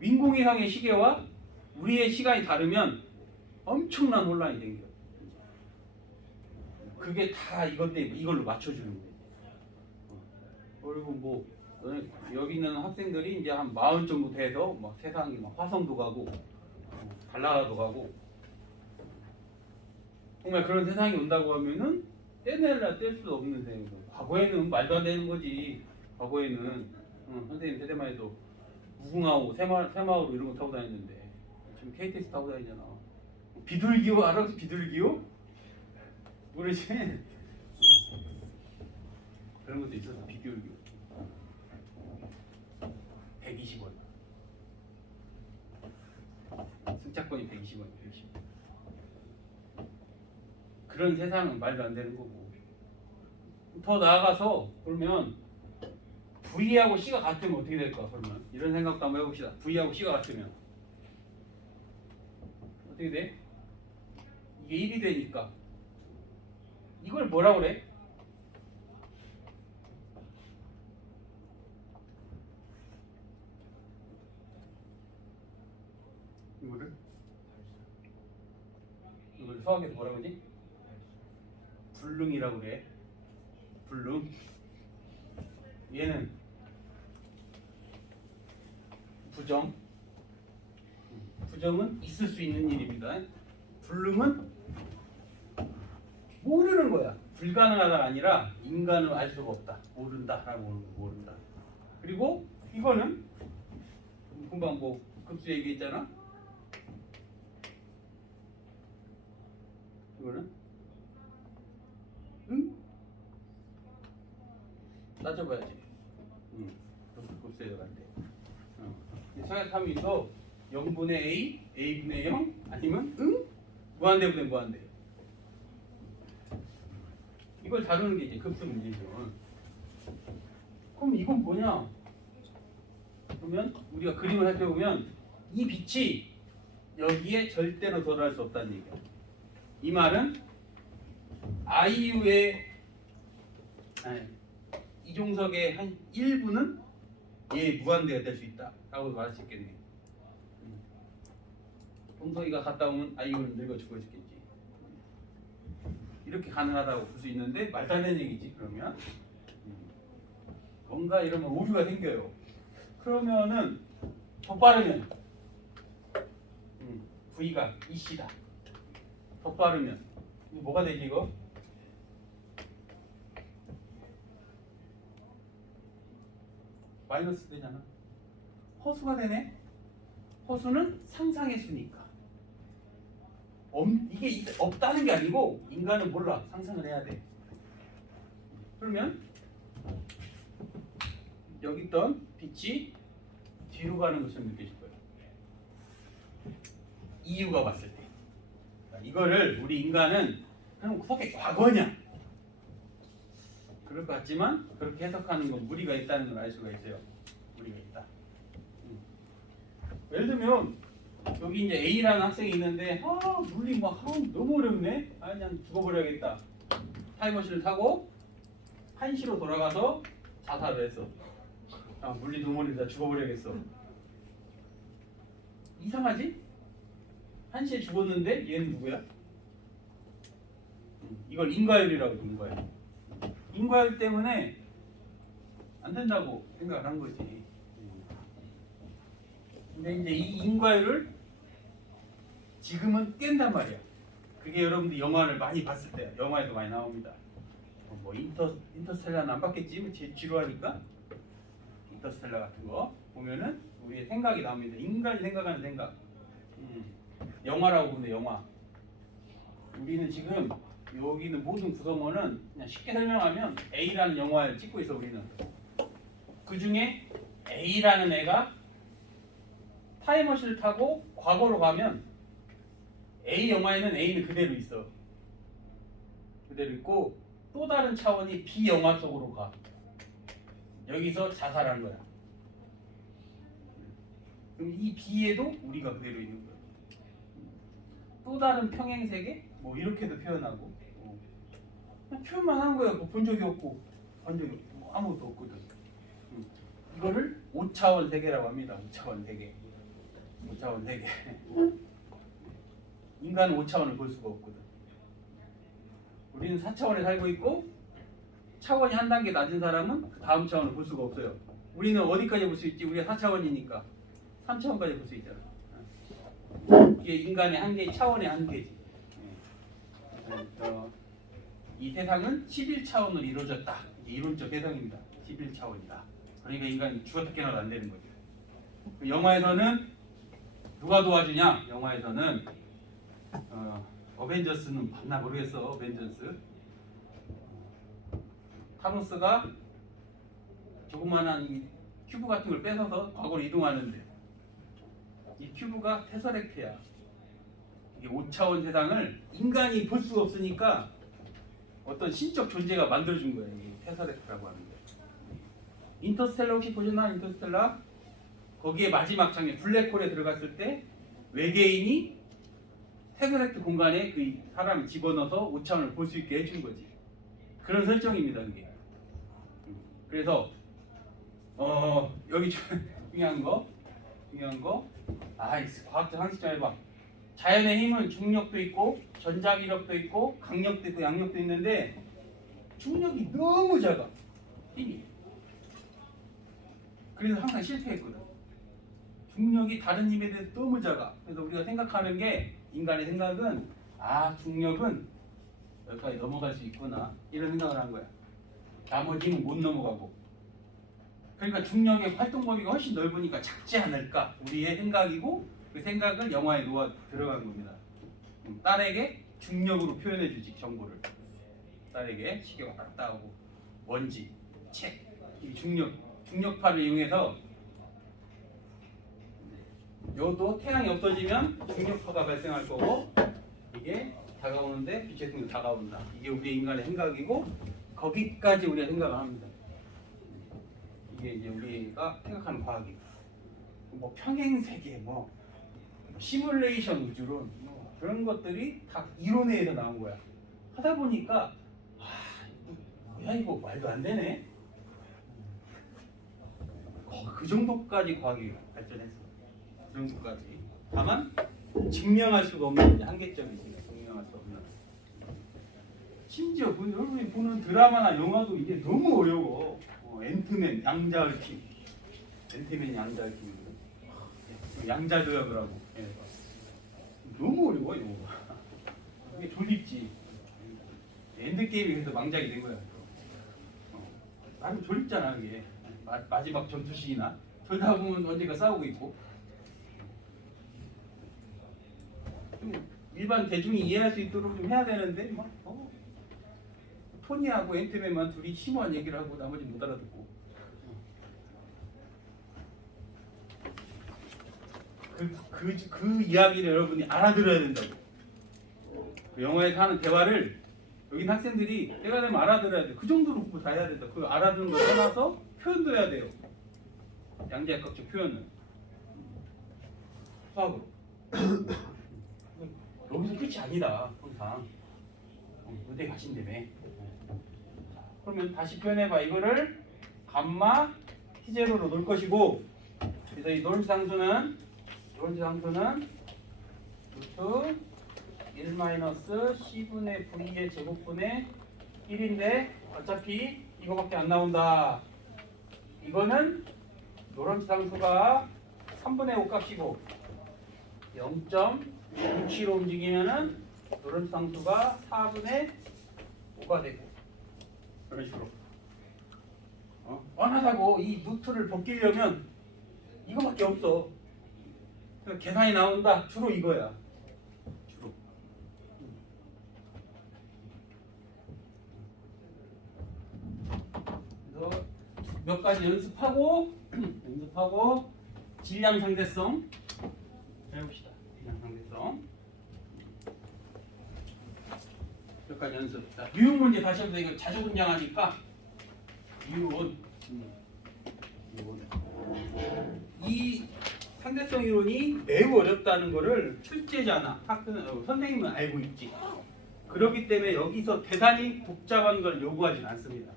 인공위성의 시계와 우리의 시간이 다르면 엄청난 혼란이 생겨. 그게 다 이것 때문에 이걸로 맞춰주는 거예요. 그리고 뭐 여기 있는 학생들이 이제 한 40 정도 돼서 막 세상이 막 화성도 가고 달나라도 가고 정말 그런 세상이 온다고 하면은 떼내려 뗄 수 없는 세상이죠. 과거에는 말도 안 되는 거지. 과거에는 선생님 세대만 해도 무궁화호, 새마을호 이런 거 타고 다녔는데 지금 KTX 타고 다니잖아. 비둘기호 알아? 비둘기호? 모르지? 그런 것도 있었어. 비둘기호 120원. 승차권이 120원. 그런 세상은 말도 안 되는 거고. 더 나아가서 그러면 V하고 C가 같으면 어떻게 될까? 그러면 이런 생각도 한번 해봅시다. V하고 C가 같으면 어떻게 돼? 이게 1이 되니까 이걸 뭐라 그래? 이걸 수학에서 뭐라 그러지? 불능이라고 그래. 불능. 얘는 부정. 부정은 있을 수 있는 일입니다. 불능은 모르는 거야. 불가능하다가 아니라 인간은 알 수가 없다. 모른다라고 모른다. 그리고 이거는 금방 뭐 급수 얘기했잖아. 이거는 응? 따져봐야지. 곱수에 들어갈 때. 삼각함수에서 0분의 a, a분의 0 아니면 무한대분의 무한대. 이걸 다루는 게 이제 급수 문제죠. 그럼 이건 뭐냐? 그러면 우리가 그림을 살펴보면 이 빛이 여기에 절대로 도달할 수 없다는 얘기야. 이 말은 IU의 이종석의 한 일부는 얘의 무한대가 될 수 있다 라고 말할 수 있겠네. 종석이가 갔다 오면 IU는 늙어 죽어지겠지. 이렇게 가능하다고 볼 수 있는데 말도 안 되는 얘기지. 그러면 뭔가 이러면 오류가 생겨요. 그러면은 더 빠르면 V가 EC다. 더 빠르면 이거 뭐가 되지 이거? 마이너스 되잖아. 허수가 되네. 허수는 상상의 수니까. 이게 없다는 게 아니고 인간은 몰라. 상상을 해야 돼. 그러면 여기 있던 빛이 뒤로 가는 것처럼 느껴질 거예요. 이유가 봤을 때. 이거를 우리 인간은 그럼 그렇게 과거냐? 그럴 것 같지만 그렇게 해석하는 건 무리가 있다는 걸 알 수가 있어요. 무리가 있다. 예를 들면 여기 이제 A라는 학생이 있는데 물리 너무 어렵네. 그냥 죽어버려야겠다. 타임머신을 타고 한시로 돌아가서 자살을 했어. 물리 동물이다 죽어버려야겠어. 이상하지? 한시에 죽었는데 얘는 누구야? 이걸 인과율이라고 부른 거야. 인과율 때문에 안 된다고 생각을 한 거지. 근데 이제 이 인과율을 지금은 깬단 말이야. 그게 여러분들 영화를 많이 봤을 때, 영화에도 많이 나옵니다. 뭐 인터스텔라는 안 봤겠지? 제일 지루하니까. 인터스텔라 같은 거 보면은 우리의 생각이 나옵니다. 인간이 생각하는 생각. 영화라고 보는데 영화. 우리는 지금 여기 있는 모든 구성원은 그냥 쉽게 설명하면 A라는 영화를 찍고 있어. 우리는 그 중에 A라는 애가 타임머신을 타고 과거로 가면 A 영화에는 A는 그대로 있어. 그대로 있고 또 다른 차원이 B 영화 속으로 가. 여기서 자살하는 거야. 그럼 이 B에도 우리가 그대로 있는 거야. 또 다른 평행세계? 뭐 이렇게도 표현하고 그냥 표현만 한 거야. 뭐 본 적이 없고 뭐 아무것도 없거든. 이거를 5차원 세계라고 합니다. 5차원 세계. 5차원 세계. 인간은 5차원을 볼 수가 없거든. 우리는 4차원에 살고 있고 차원이 한 단계 낮은 사람은 그 다음 차원을 볼 수가 없어요. 우리는 어디까지 볼 수 있지? 우리가 4차원이니까 3차원까지 볼 수 있잖아. 이게 인간의 한계, 차원의 한계지. 이 세상은 11차원으로 이루어졌다. 이게 이론적 해석입니다. 11차원이다. 그러니까 인간이 죽었다 깨어나도 안 되는 거죠. 영화에서는 누가 도와주냐? 영화에서는 어벤져스는 봤나 모르겠어. 어벤져스. 타노스가 조그만한 이 큐브 같은 걸 뺏어서 과거로 이동하는데 이 큐브가 테서렉트야. 이게 5차원 세상을 인간이 볼 수가 없으니까 어떤 신적 존재가 만들어준 거예요. 이게 테서렉트라고 하는데. 인터스텔라 혹시 보셨나? 인터스텔라? 거기에 마지막 장면 블랙홀에 들어갔을 때 외계인이 테서렉트 공간에 그 사람을 집어넣어서 5차원을 볼 수 있게 해준 거지. 그런 설정입니다. 그게. 그래서 여기 중요한 거 과학적 상식 좀 해봐. 자연의 힘은 중력도 있고 전자기력도 있고 강력도 있고 양력도 있는데 중력이 너무 작아. 힘이. 그래서 항상 실패했거든. 중력이 다른 힘에 대해서 너무 작아. 그래서 우리가 생각하는 게 인간의 생각은 중력은 여기까지 넘어갈 수 있구나 이런 생각을 한 거야. 나머지 힘은 못 넘어가고. 그러니까 중력의 활동 범위가 훨씬 넓으니까 작지 않을까 우리의 생각이고 그 생각을 영화에 놓아 들어간 겁니다. 딸에게 중력으로 표현해 주지 정보를. 딸에게 시계 왔다 갔다 하고 먼지, 책 이 중력파를 이용해서 요도 태양이 없어지면 중력파가 발생할 거고 이게 다가오는데 빛의 속도로 다가온다. 이게 우리 인간의 생각이고 거기까지 우리가 생각을 합니다. 이게 이제 우리가 생각하는 과학이 뭐 평행세계 뭐 시뮬레이션 우주론 뭐 그런 것들이 다 이론에 의해서 나온 거야. 하다 보니까 뭐야 이거 말도 안 되네. 그 정도까지 과학이 발전했어. 그 정도까지. 다만 증명할 수가 없는 이제 한계점이 있으니까 증명할 수 없는. 심지어 여러분이 보는 드라마나 영화도 이게 너무 어려워. 앤트맨 양자얽힘. 앤트맨 양자얽힘. 양자조약을 예. 너무 어려워 이거. 이게 졸립지. 엔드게임이 그래서 망작이 된 거야. 나름 졸립잖아 이게. 마지막 전투씬이나 돌다 보면 언젠가 싸우고 있고. 좀 일반 대중이 이해할 수 있도록 좀 해야 되는데 막 토니하고 앤트맨만 둘이 심오한 얘기를 하고 나머지 못 알아듣고. 그 이야기를 여러분이 알아들어야 된다고. 그 영화에서 하는 대화를 여기 학생들이 때가 되면 알아들어야 돼. 그 정도로 공부 다 해야 된다. 그 알아듣는 걸 떠나서 표현도 해야 돼요. 양자역학적 표현은 수학으로. 여기서 끝이 아니다. 항상 무대 가신다며. 그러면 다시 표현해봐. 이거를 감마 T0로 놓을 것이고, 그래서 이 노른지 상수는 루트 1-C분의 V의 제곱분의 1인데 어차피 이거밖에 안 나온다. 이거는 노런지 상수가 3분의 5 값이고 0.67로 움직이면은 노런지 상수가 4분의 5가 되고 그런 식으로 뻔하다고. 이 루트를 벗기려면 이거밖에 없어. 그러니까 계산이 나온다. 주로 이거야. 주로. 그래서 몇 가지 연습하고 질량 상대성 해봅시다. 질량 상대성 몇 가지 연습. 자, 미분 문제 다시 한번. 이거 자주 분장하니까 미분. 이 상대성 이론이 매우 어렵다는 것을 출제자나 선생님은 알고 있지. 그렇기 때문에 여기서 대단히 복잡한 걸 요구하진 않습니다.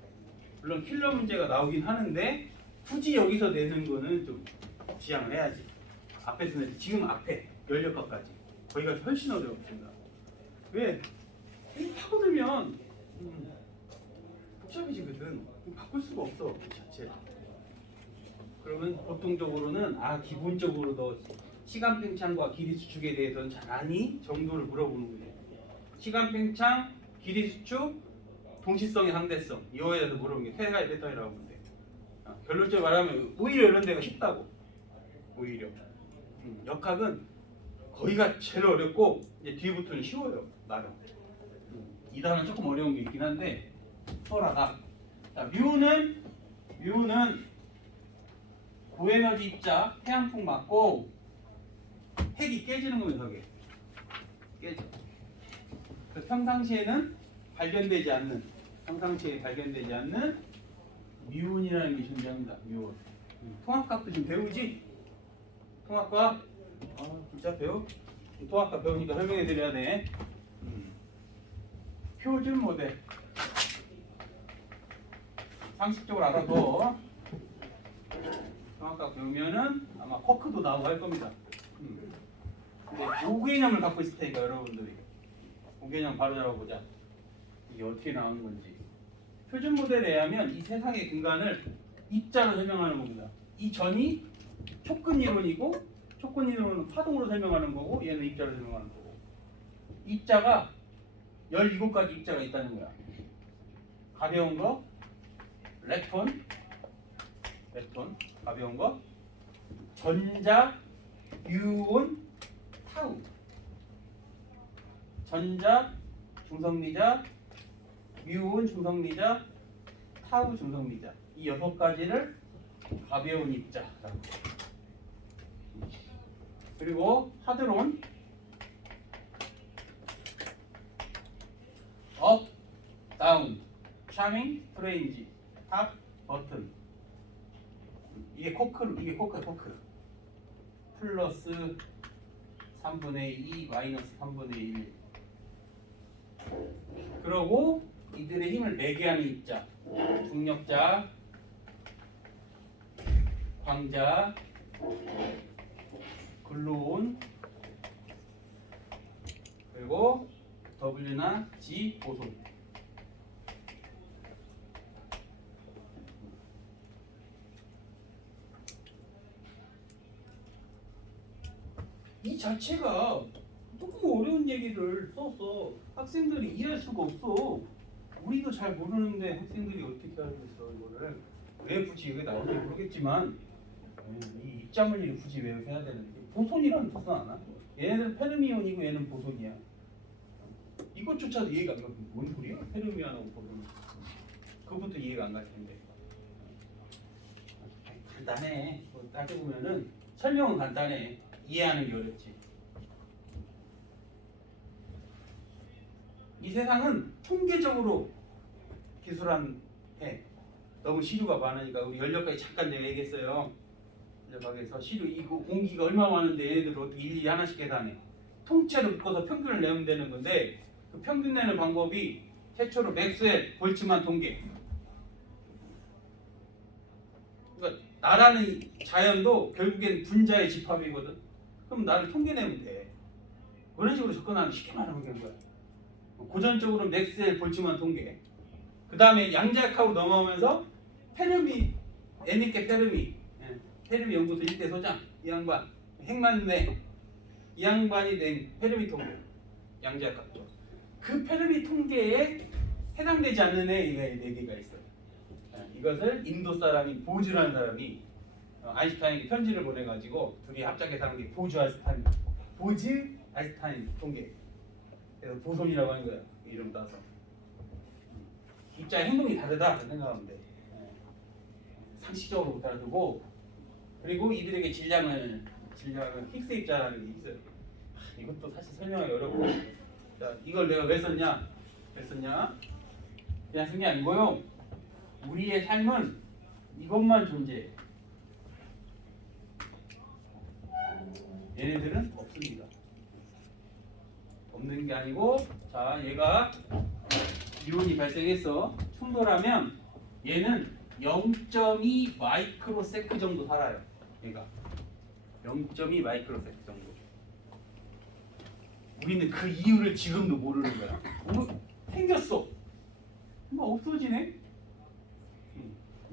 물론 킬러 문제가 나오긴 하는데 굳이 여기서 내는 거는 좀 지양을 해야지. 앞에서 내지. 지금 앞에 연력학까지 거기가 훨씬 어렵습니다. 왜? 파고들면 복잡해지거든. 바꿀 수가 없어 그 자체. 그러면 보통적으로는 기본적으로 너 시간 팽창과 길이 수축에 대해서는 잘 아니? 정도를 물어보는 거예요. 시간 팽창, 길이 수축, 동시성의 상대성 이거에 대해서 물어보는 게 세 가지 패턴이라고 보면 돼. 결론적으로 말하면 오히려 이런 데가 쉽다고. 오히려 역학은 거기가 제일 어렵고 이제 뒤부터는 쉬워요. 나름. 이 단은 조금 어려운 게 있긴 한데 수월하다. 자, 뮤는 고에너지 입자 태양풍 맞고 핵이 깨지는 거면 저게 깨져. 그래서 평상시에 발견되지 않는 미온이라는 게 존재합니다. 미온. 통합각도 좀 배우지? 통합각 진짜 배워? 통합각 배우니까 설명해 드려야 돼. 표준 모델 상식적으로 알아도 통합각 배우면은 아마 커크도 나오고 할 겁니다. 근데 고개념을 갖고 있을 테니까 여러분들이 고개념 바로 잡아보자. 이게 어떻게 나오는 건지. 표준 모델에 의하면 이 세상의 근간을 입자로 설명하는 겁니다. 이 전이 촉근 이론이고, 촉근 이론은 파동으로 설명하는 거고, 얘는 입자로 설명하는 거고. 입자가 17가지 입자가 있다는 거야. 가벼운 거 렉톤 가벼운 거, 전자, 유온, 타우. 전자, 중성리자, 뮤온 중성리자, 타우 중성리자. 이 6가지를 가벼운 입자라고. 그리고 하드론 업, 다운, 샤밍, 프레인지, 탑, 버튼. 이게 코크. 플러스 3분의 2 마이너스 3분의 1. 그러고 이들의 힘을 매개하는 입자, 중력자, 광자, 글루온, 그리고 W나 G 보손. 이 자체가 너무 어려운 얘기를 써서 학생들이 이해할 수가 없어. 우리도 잘 모르는데 학생들이 어떻게 알겠어 이거를. 왜 굳이 이게 나오는지 모르겠지만 이 입자물리를 굳이 왜 해야 되는지. 보손이라는 뜻은 아나? 얘네들은 페르미온이고 얘는 보손이야. 이것조차도 이해가 안 가. 뭔 소리야? 페르미온하고 보손. 그것부터 이해가 안 갈 텐데. 간단해. 따지고 보면은 설명은 간단해. 이해하는 게 어렵지. 이 세상은 통계적으로 기술한 해. 너무 시류가 많으니까 우리 연력까지 잠깐 내가 얘기했어요. 연력학에서 시류 이거 공기가 얼마 많은데 얘네들 어떻게 일일이 하나씩 계산해. 통째로 묶어서 평균을 내면 되는 건데 그 평균 내는 방법이 최초로 맥스웰 볼츠만 통계. 그러니까 나라는 자연도 결국엔 분자의 집합이거든. 그럼 나를 통계 내면 돼. 그런 식으로 접근하는 쉽게 말하면 되는 거야. 고전적으로 맥스웰 볼츠만 통계. 그 다음에 양자역학으로 넘어오면서 페르미, 에니케 페르미, 페르미 연구소 1대 소장 이 양반 핵만네 이 양반이 낸 페르미 통계, 양자역학도. 그 페르미 통계에 해당되지 않는 애가 4개가 있어요. 이것을 인도 사람이 보즈라는 사람이 아인슈타인에게 편지를 보내가지고 둘이 합작해서 게 보즈 아인슈타인 통계. 그래서 보손이라고 하는 거야. 이름 따서. 입자의 행동이 다르다 생각하면 돼. 상식적으로 못 알아두고. 그리고 이들에게 질량은 힉스 입자라는 게 있어요. 이것도 사실 설명하기 어렵고. 자, 이걸 내가 왜 썼냐? 그냥 쓴 게 아니고요. 우리의 삶은 이것만 존재해. 얘네들은 없습니다. 없는 게 아니고, 자, 얘가 이온이 발생했어. 충돌하면 얘는 0.2 마이크로세크 정도 살아요. 얘가 0.2 마이크로세크 정도. 우리는 그 이유를 지금도 모르는 거야. 생겼어. 뭐 없어지네.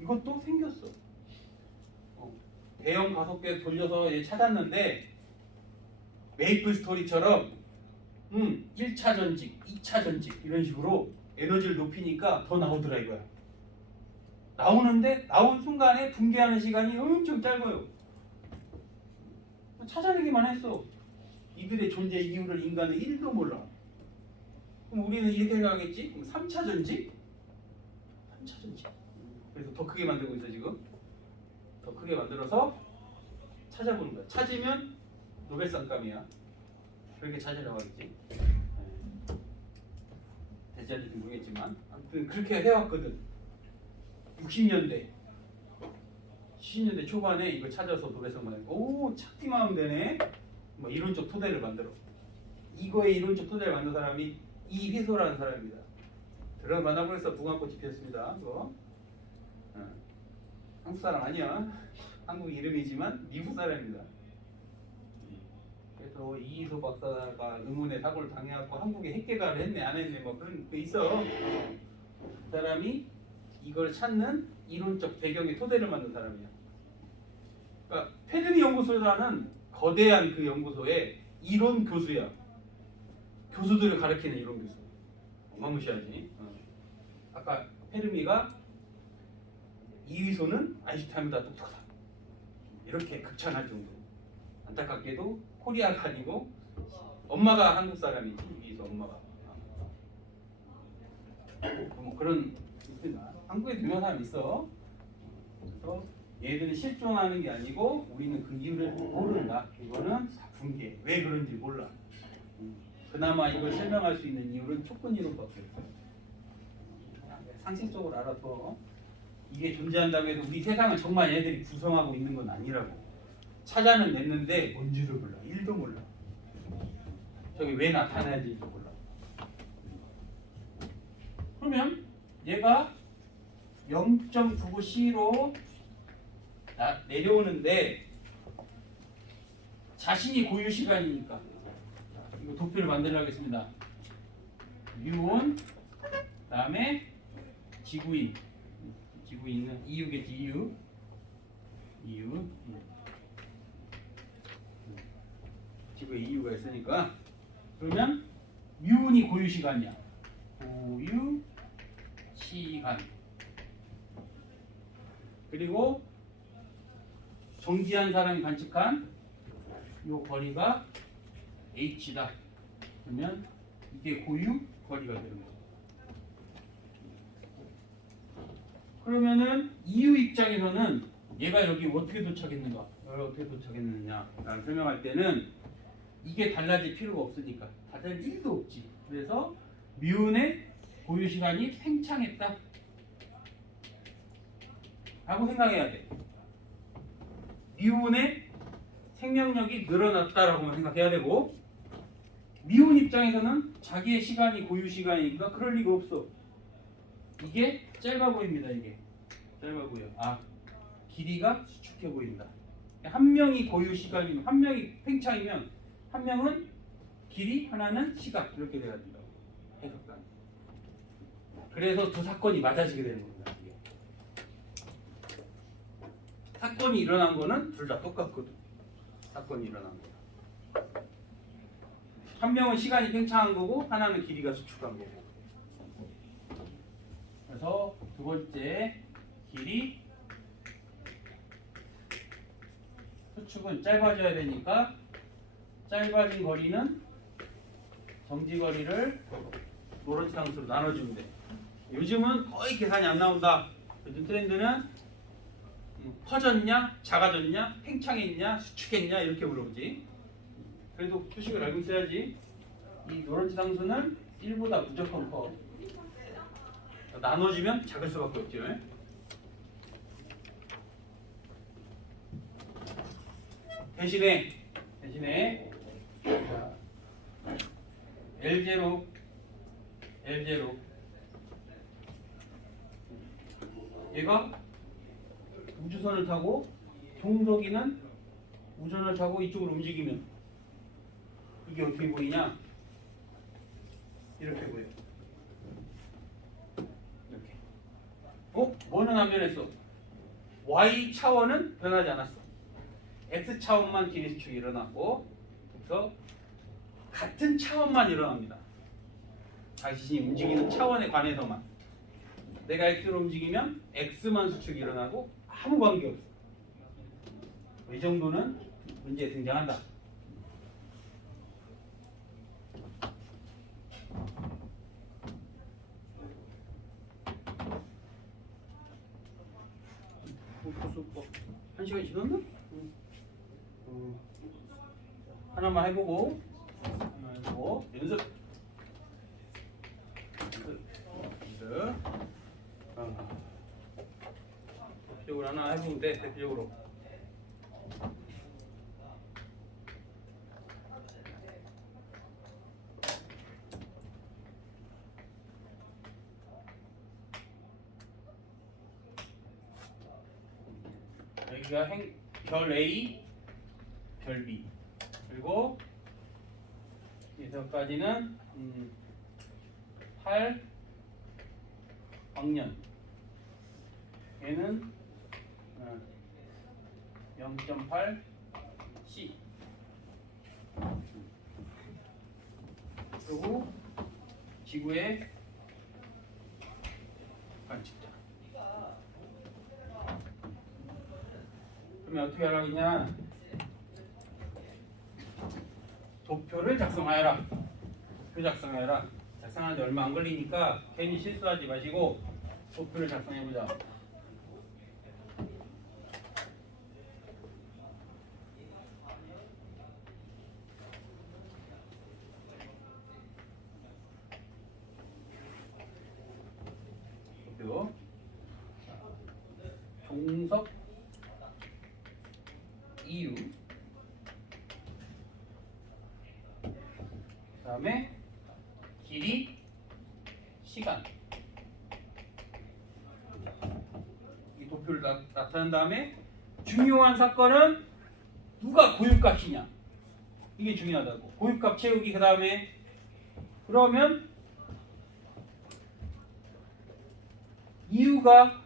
이것도 생겼어. 대형 가속계 돌려서 얘 찾았는데 메이플 스토리처럼 1차 전직, 2차 전직 이런 식으로 에너지를 높이니까 더 나오더라 이거야. 나오는데 나온 순간에 붕괴하는 시간이 엄청 짧아요. 찾아내기만 했어. 이들의 존재 이유를 인간은 1도 몰라. 그럼 우리는 이렇게 생각하겠지? 그럼 3차 전직? 3차 전직. 그래서 더 크게 만들고 있어 지금. 더 크게 만들어서 찾아보는 거야. 찾으면 노벨상감이야. 그렇게 찾으려고 하겠지. 되지 않을지 모르겠지만 아무튼 그렇게 해왔거든. 60년대 70년대 초반에 이걸 찾아서 노벨상만 오 찾기만 하면 되네. 뭐 이론적 토대를 만들어. 이거의 이론적 토대를 만든 사람이 이휘소라는 사람입니다. 들어 만나보면서 붕어꽃이 피었습니다. 그거 한국 사람 아니야. 한국 이름이지만 미국 사람입니다. 그래서 이희소 박사가 의문의 사고를 당해갖고 한국에 핵개발을 했네 안 했네 뭐 그런 게 있어. 그 사람이 이걸 찾는 이론적 배경의 토대를 만든 사람이야. 그러니까 페르미 연구소라는 거대한 그 연구소의 이론 교수야. 교수들을 가르치는 이론 교수. 어마무시하지. 아까 페르미가 이휘소는 아인슈타인보다 똑똑하다. 이렇게 극찬할 정도. 안타깝게도 코리아가 아니고 엄마가 한국 사람이지. 이휘소 엄마가. 뭐 그런 있습니다. 한국에 유명한 사람 있어. 그래서 얘들은 실존하는 게 아니고 우리는 그 이유를 모른다. 이거는 붕괴. 왜 그런지 몰라. 그나마 이걸 설명할 수 있는 이유는 촉근 이론밖에 없어요. 상식적으로 알아서 이게 존재한다고 해서 우리 세상을 정말 얘들이 구성하고 있는 건 아니라고. 찾아는 냈는데 뭔지를 몰라. 1도 몰라. 저게 왜 나타나는지도 몰라. 그러면 얘가 0.99C로 내려오는데 자신이 고유 시간이니까 이거 도표를 만들어 하겠습니다. 뮤온 그다음에 지구인은 이유겠지. 이유 지구에 이유가 있으니까 그러면 뮤온이 고유 시간이야. 고유 시간. 그리고 정지한 사람이 관측한 이 거리가 h다. 그러면 이게 고유 거리가 되는 거예요. 그러면은 이유 입장에서는 얘가 여기 어떻게 도착했는가? 여기 어떻게 도착했느냐라고 설명할 때는 이게 달라질 필요가 없으니까 달라질 일도 없지. 그래서 뮤온의 고유 시간이 팽창했다 라고 생각해야 돼. 뮤온의 생명력이 늘어났다라고만 생각해야 되고, 뮤온 입장에서는 자기의 시간이 고유 시간이니까 그럴 리가 없어. 이게 짧아 보입니다. 이게 짧아 보여. 길이가 수축해 보인다. 한 명이 고유 시간이면, 한 명이 팽창이면 한 명은 길이, 하나는 시간, 이렇게 돼야 된다고 해석단. 그래서 두 사건이 맞아지게 되는 겁니다. 이게. 사건이 일어난 거는 둘 다 똑같거든. 사건이 일어난 거. 한 명은 시간이 팽창한 거고 하나는 길이가 수축한 거고. 그래서 두 번째 길이 수축은 짧아져야 되니까 짧아진 거리는 정지 거리를 로런츠 상수로 나눠주면 돼. 요즘은 거의 계산이 안 나온다. 요즘 트렌드는 커졌냐, 작아졌냐, 팽창했냐, 수축했냐 이렇게 물어보지. 그래도 수식을 알고 있어야지. 이 로런츠 상수는 1보다 무조건 커. 나눠지면 작을 수밖에 없죠. 대신에 L0 얘가 우주선을 타고 동석이는 우주선을 타고 이쪽으로 움직이면 이게 어떻게 보이냐? 이렇게 보여. 이렇게. 뭐는 안 변했어? Y 차원은 변하지 않았어. X 차원만 길이 수축이 일어났고, 그래서 같은 차원만 일어납니다. 자신이 움직이는 차원에 관해서만. 내가 X로 움직이면 X만 수축이 일어나고 아무 관계 없어. 이 정도는 문제에 등장한다. 벌써 1시간 지났나? 하나만 해보고 연습. 대표적으로 하나 해보면 돼. 대표적으로. 여기가 별 A, 별 B. 그리고 여기서까지는 8 광년. 얘는 0.8 C. 그리고 지구의 관측자. 그러면 어떻게 하라겠냐? 도표를 작성하여라. 도표 작성하여라. 작성하는데 얼마 안 걸리니까 괜히 실수하지 마시고 도표를 작성해보자. 보죠. 종석 이유 그다음에 길이 시간 이 도표를 나타낸 다음에 중요한 사건은 누가 고유값이냐 이게 중요하다고. 고유값 채우기. 그 다음에 그러면 이유가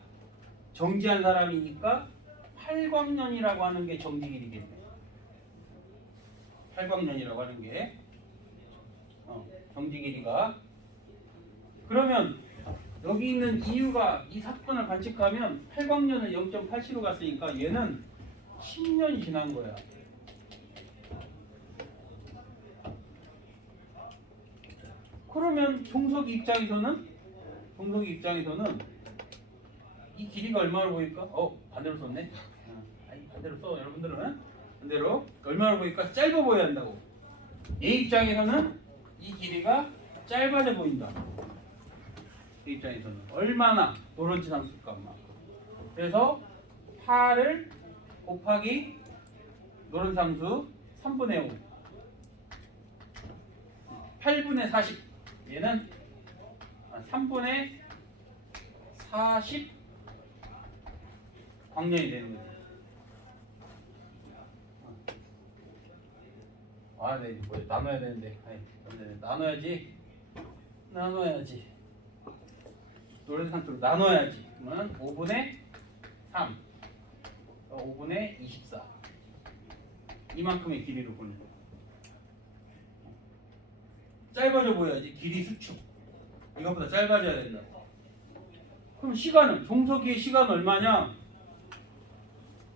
정지한 사람이니까 팔광년이라고 하는 게 정지 길이겠네. 팔광년이라고 하는 게 정지 길이가. 그러면 여기 있는 이유가 이 사건을 관측하면 팔광년을 0.87로 갔으니까 얘는 10년이 지난 거야. 그러면 종석이 입장에서는 이 길이가 얼마로 보일까? 반대로 썼네. 아니 반대로 써. 여러분들은 반대로 얼마로 보일까? 짧아 보여야 한다고. 얘 입장에서는 이 길이가 짧아져 보인다. 얘 입장에서는 얼마나 노런지 상수값만. 그래서 8을 곱하기 노런 상수 3분의 5 8분의 40 얘는 3분의 40 광년이 되는 거죠. 네, 뭐 나눠야 되는데. 나눠야지. 노란 상수로 나눠야지. 그러면 5분의 3, 5분의 24 이만큼의 길이로 보는 거. 짧아져 보여야지. 길이 수축. 이것보다 짧아져야 된다. 그럼 시간은 종석이의 시간 얼마냐?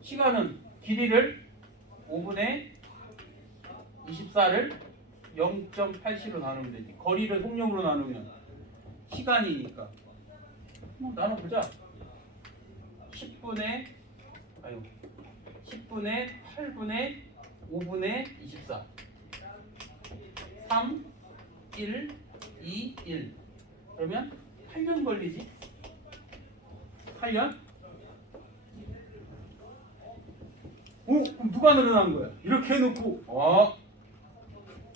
시간은 길이를 5분의 24를 0.87로 나누면 되지. 거리를 속력으로 나누면 시간이니까. 나눠보자. 10분의 8분의 5분의 24 3 1 2 1 그러면 8년 걸리지. 8년? 그럼 누가 늘어난 거야? 이렇게 해놓고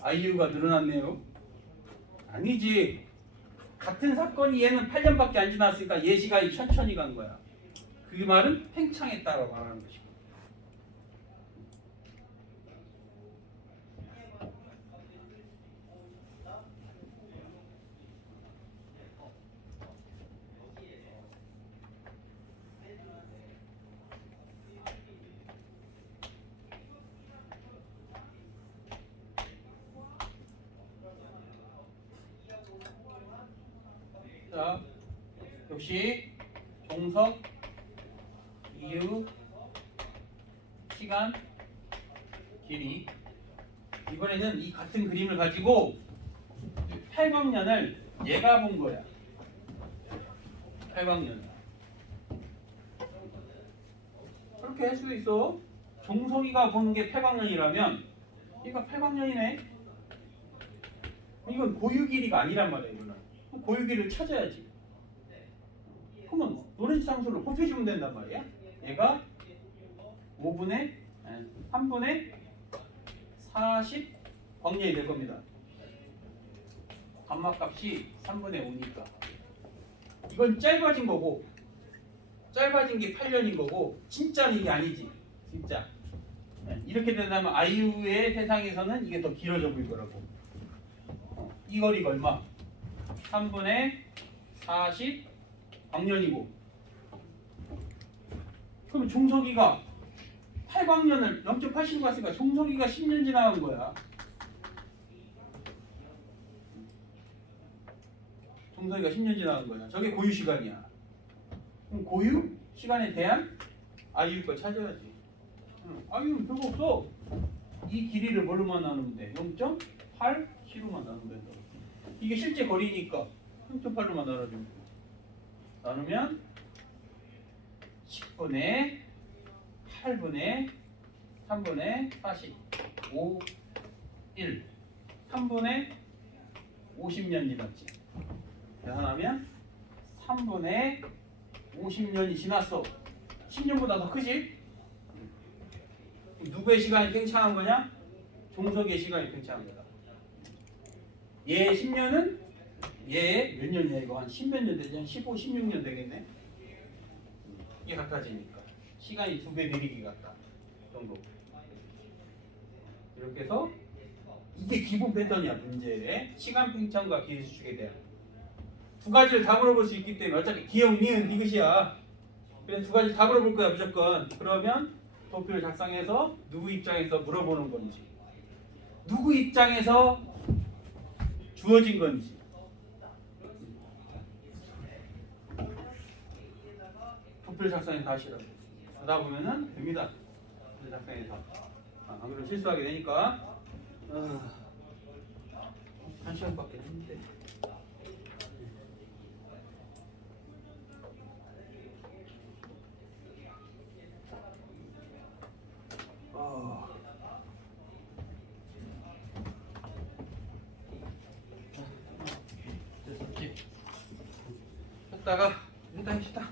아이유가 늘어났네요. 아니지. 같은 사건이 얘는 8년밖에 안 지났으니까 얘 시간이 천천히 간 거야. 그 말은 팽창했다고 말하는 것이고. 자, 역시 종석, 이유, 시간, 길이. 이번에는 이 같은 그림을 가지고 이 팔광년을 얘가 본 거야. 팔광년. 그렇게 할 수도 있어. 종석이가 보는 게 팔광년이라면 얘가 팔광년이네. 이건 고유 길이가 아니란 말이야. 이거는 고유 길이를 찾아야지. 그러면 노렌지 상수를 곱해주면 된단 말이야. 얘가 3분의 40 광년이 될 겁니다. 감마값이 3분의 5니까 이건 짧아진 거고, 짧아진 게 8년인 거고, 진짜는 이게 아니지. 진짜 이렇게 된다면 아이유의 세상에서는 이게 더 길어져 보일 거라고. 이 거리가 얼마? 3분의 40 광년이고, 그럼 종석이가 8광년을 0.80 갔으니까 종석이가 10년 지나간 거야. 종석이가 10년 지나간 거야. 저게 고유 시간이야. 그럼 고유 시간에 대한 아이유 거 찾아야지. 아이유는 별거 없어. 이 길이를 뭘로만 나누면 돼? 0.87로만 나누면 된다. 이게 실제 거리니까 0.8로만 나눠주면 돼. 나누면 10분의 8분의 3분의 40 5 1 3분의 50년 지났지. 계산하면 3분의 50년이 지났어. 10년보다 더 크지? 누구의 시간이 팽창한 거냐? 종석의 시간이 팽창한 거다. 얘 10년은 얘 몇 년이야 이거? 한 10몇 년 되지? 한 15, 16년 되겠네? 이게 같아지니까 시간이 2배 느리기 같다 정도. 이렇게 해서 이게 기본 패턴이야 문제의 시간 팽창과 기술 수축에 대한 두 가지를 다 물어볼 수 있기 때문에 어차피 기억, 니은, 디귿이야. 그래서 두 가지 다 물어볼 거야 무조건. 그러면 도표를 작성해서 누구 입장에서 물어보는 건지 누구 입장에서 주어진 건지 도표를 작성해서 다시 하라고. 하다 보면은 됩니다. 도표를 작성해서. 안 그러면 실수하게 되니까. 한 시간밖에 했는데. 됐어. 했다가 일단 합시다.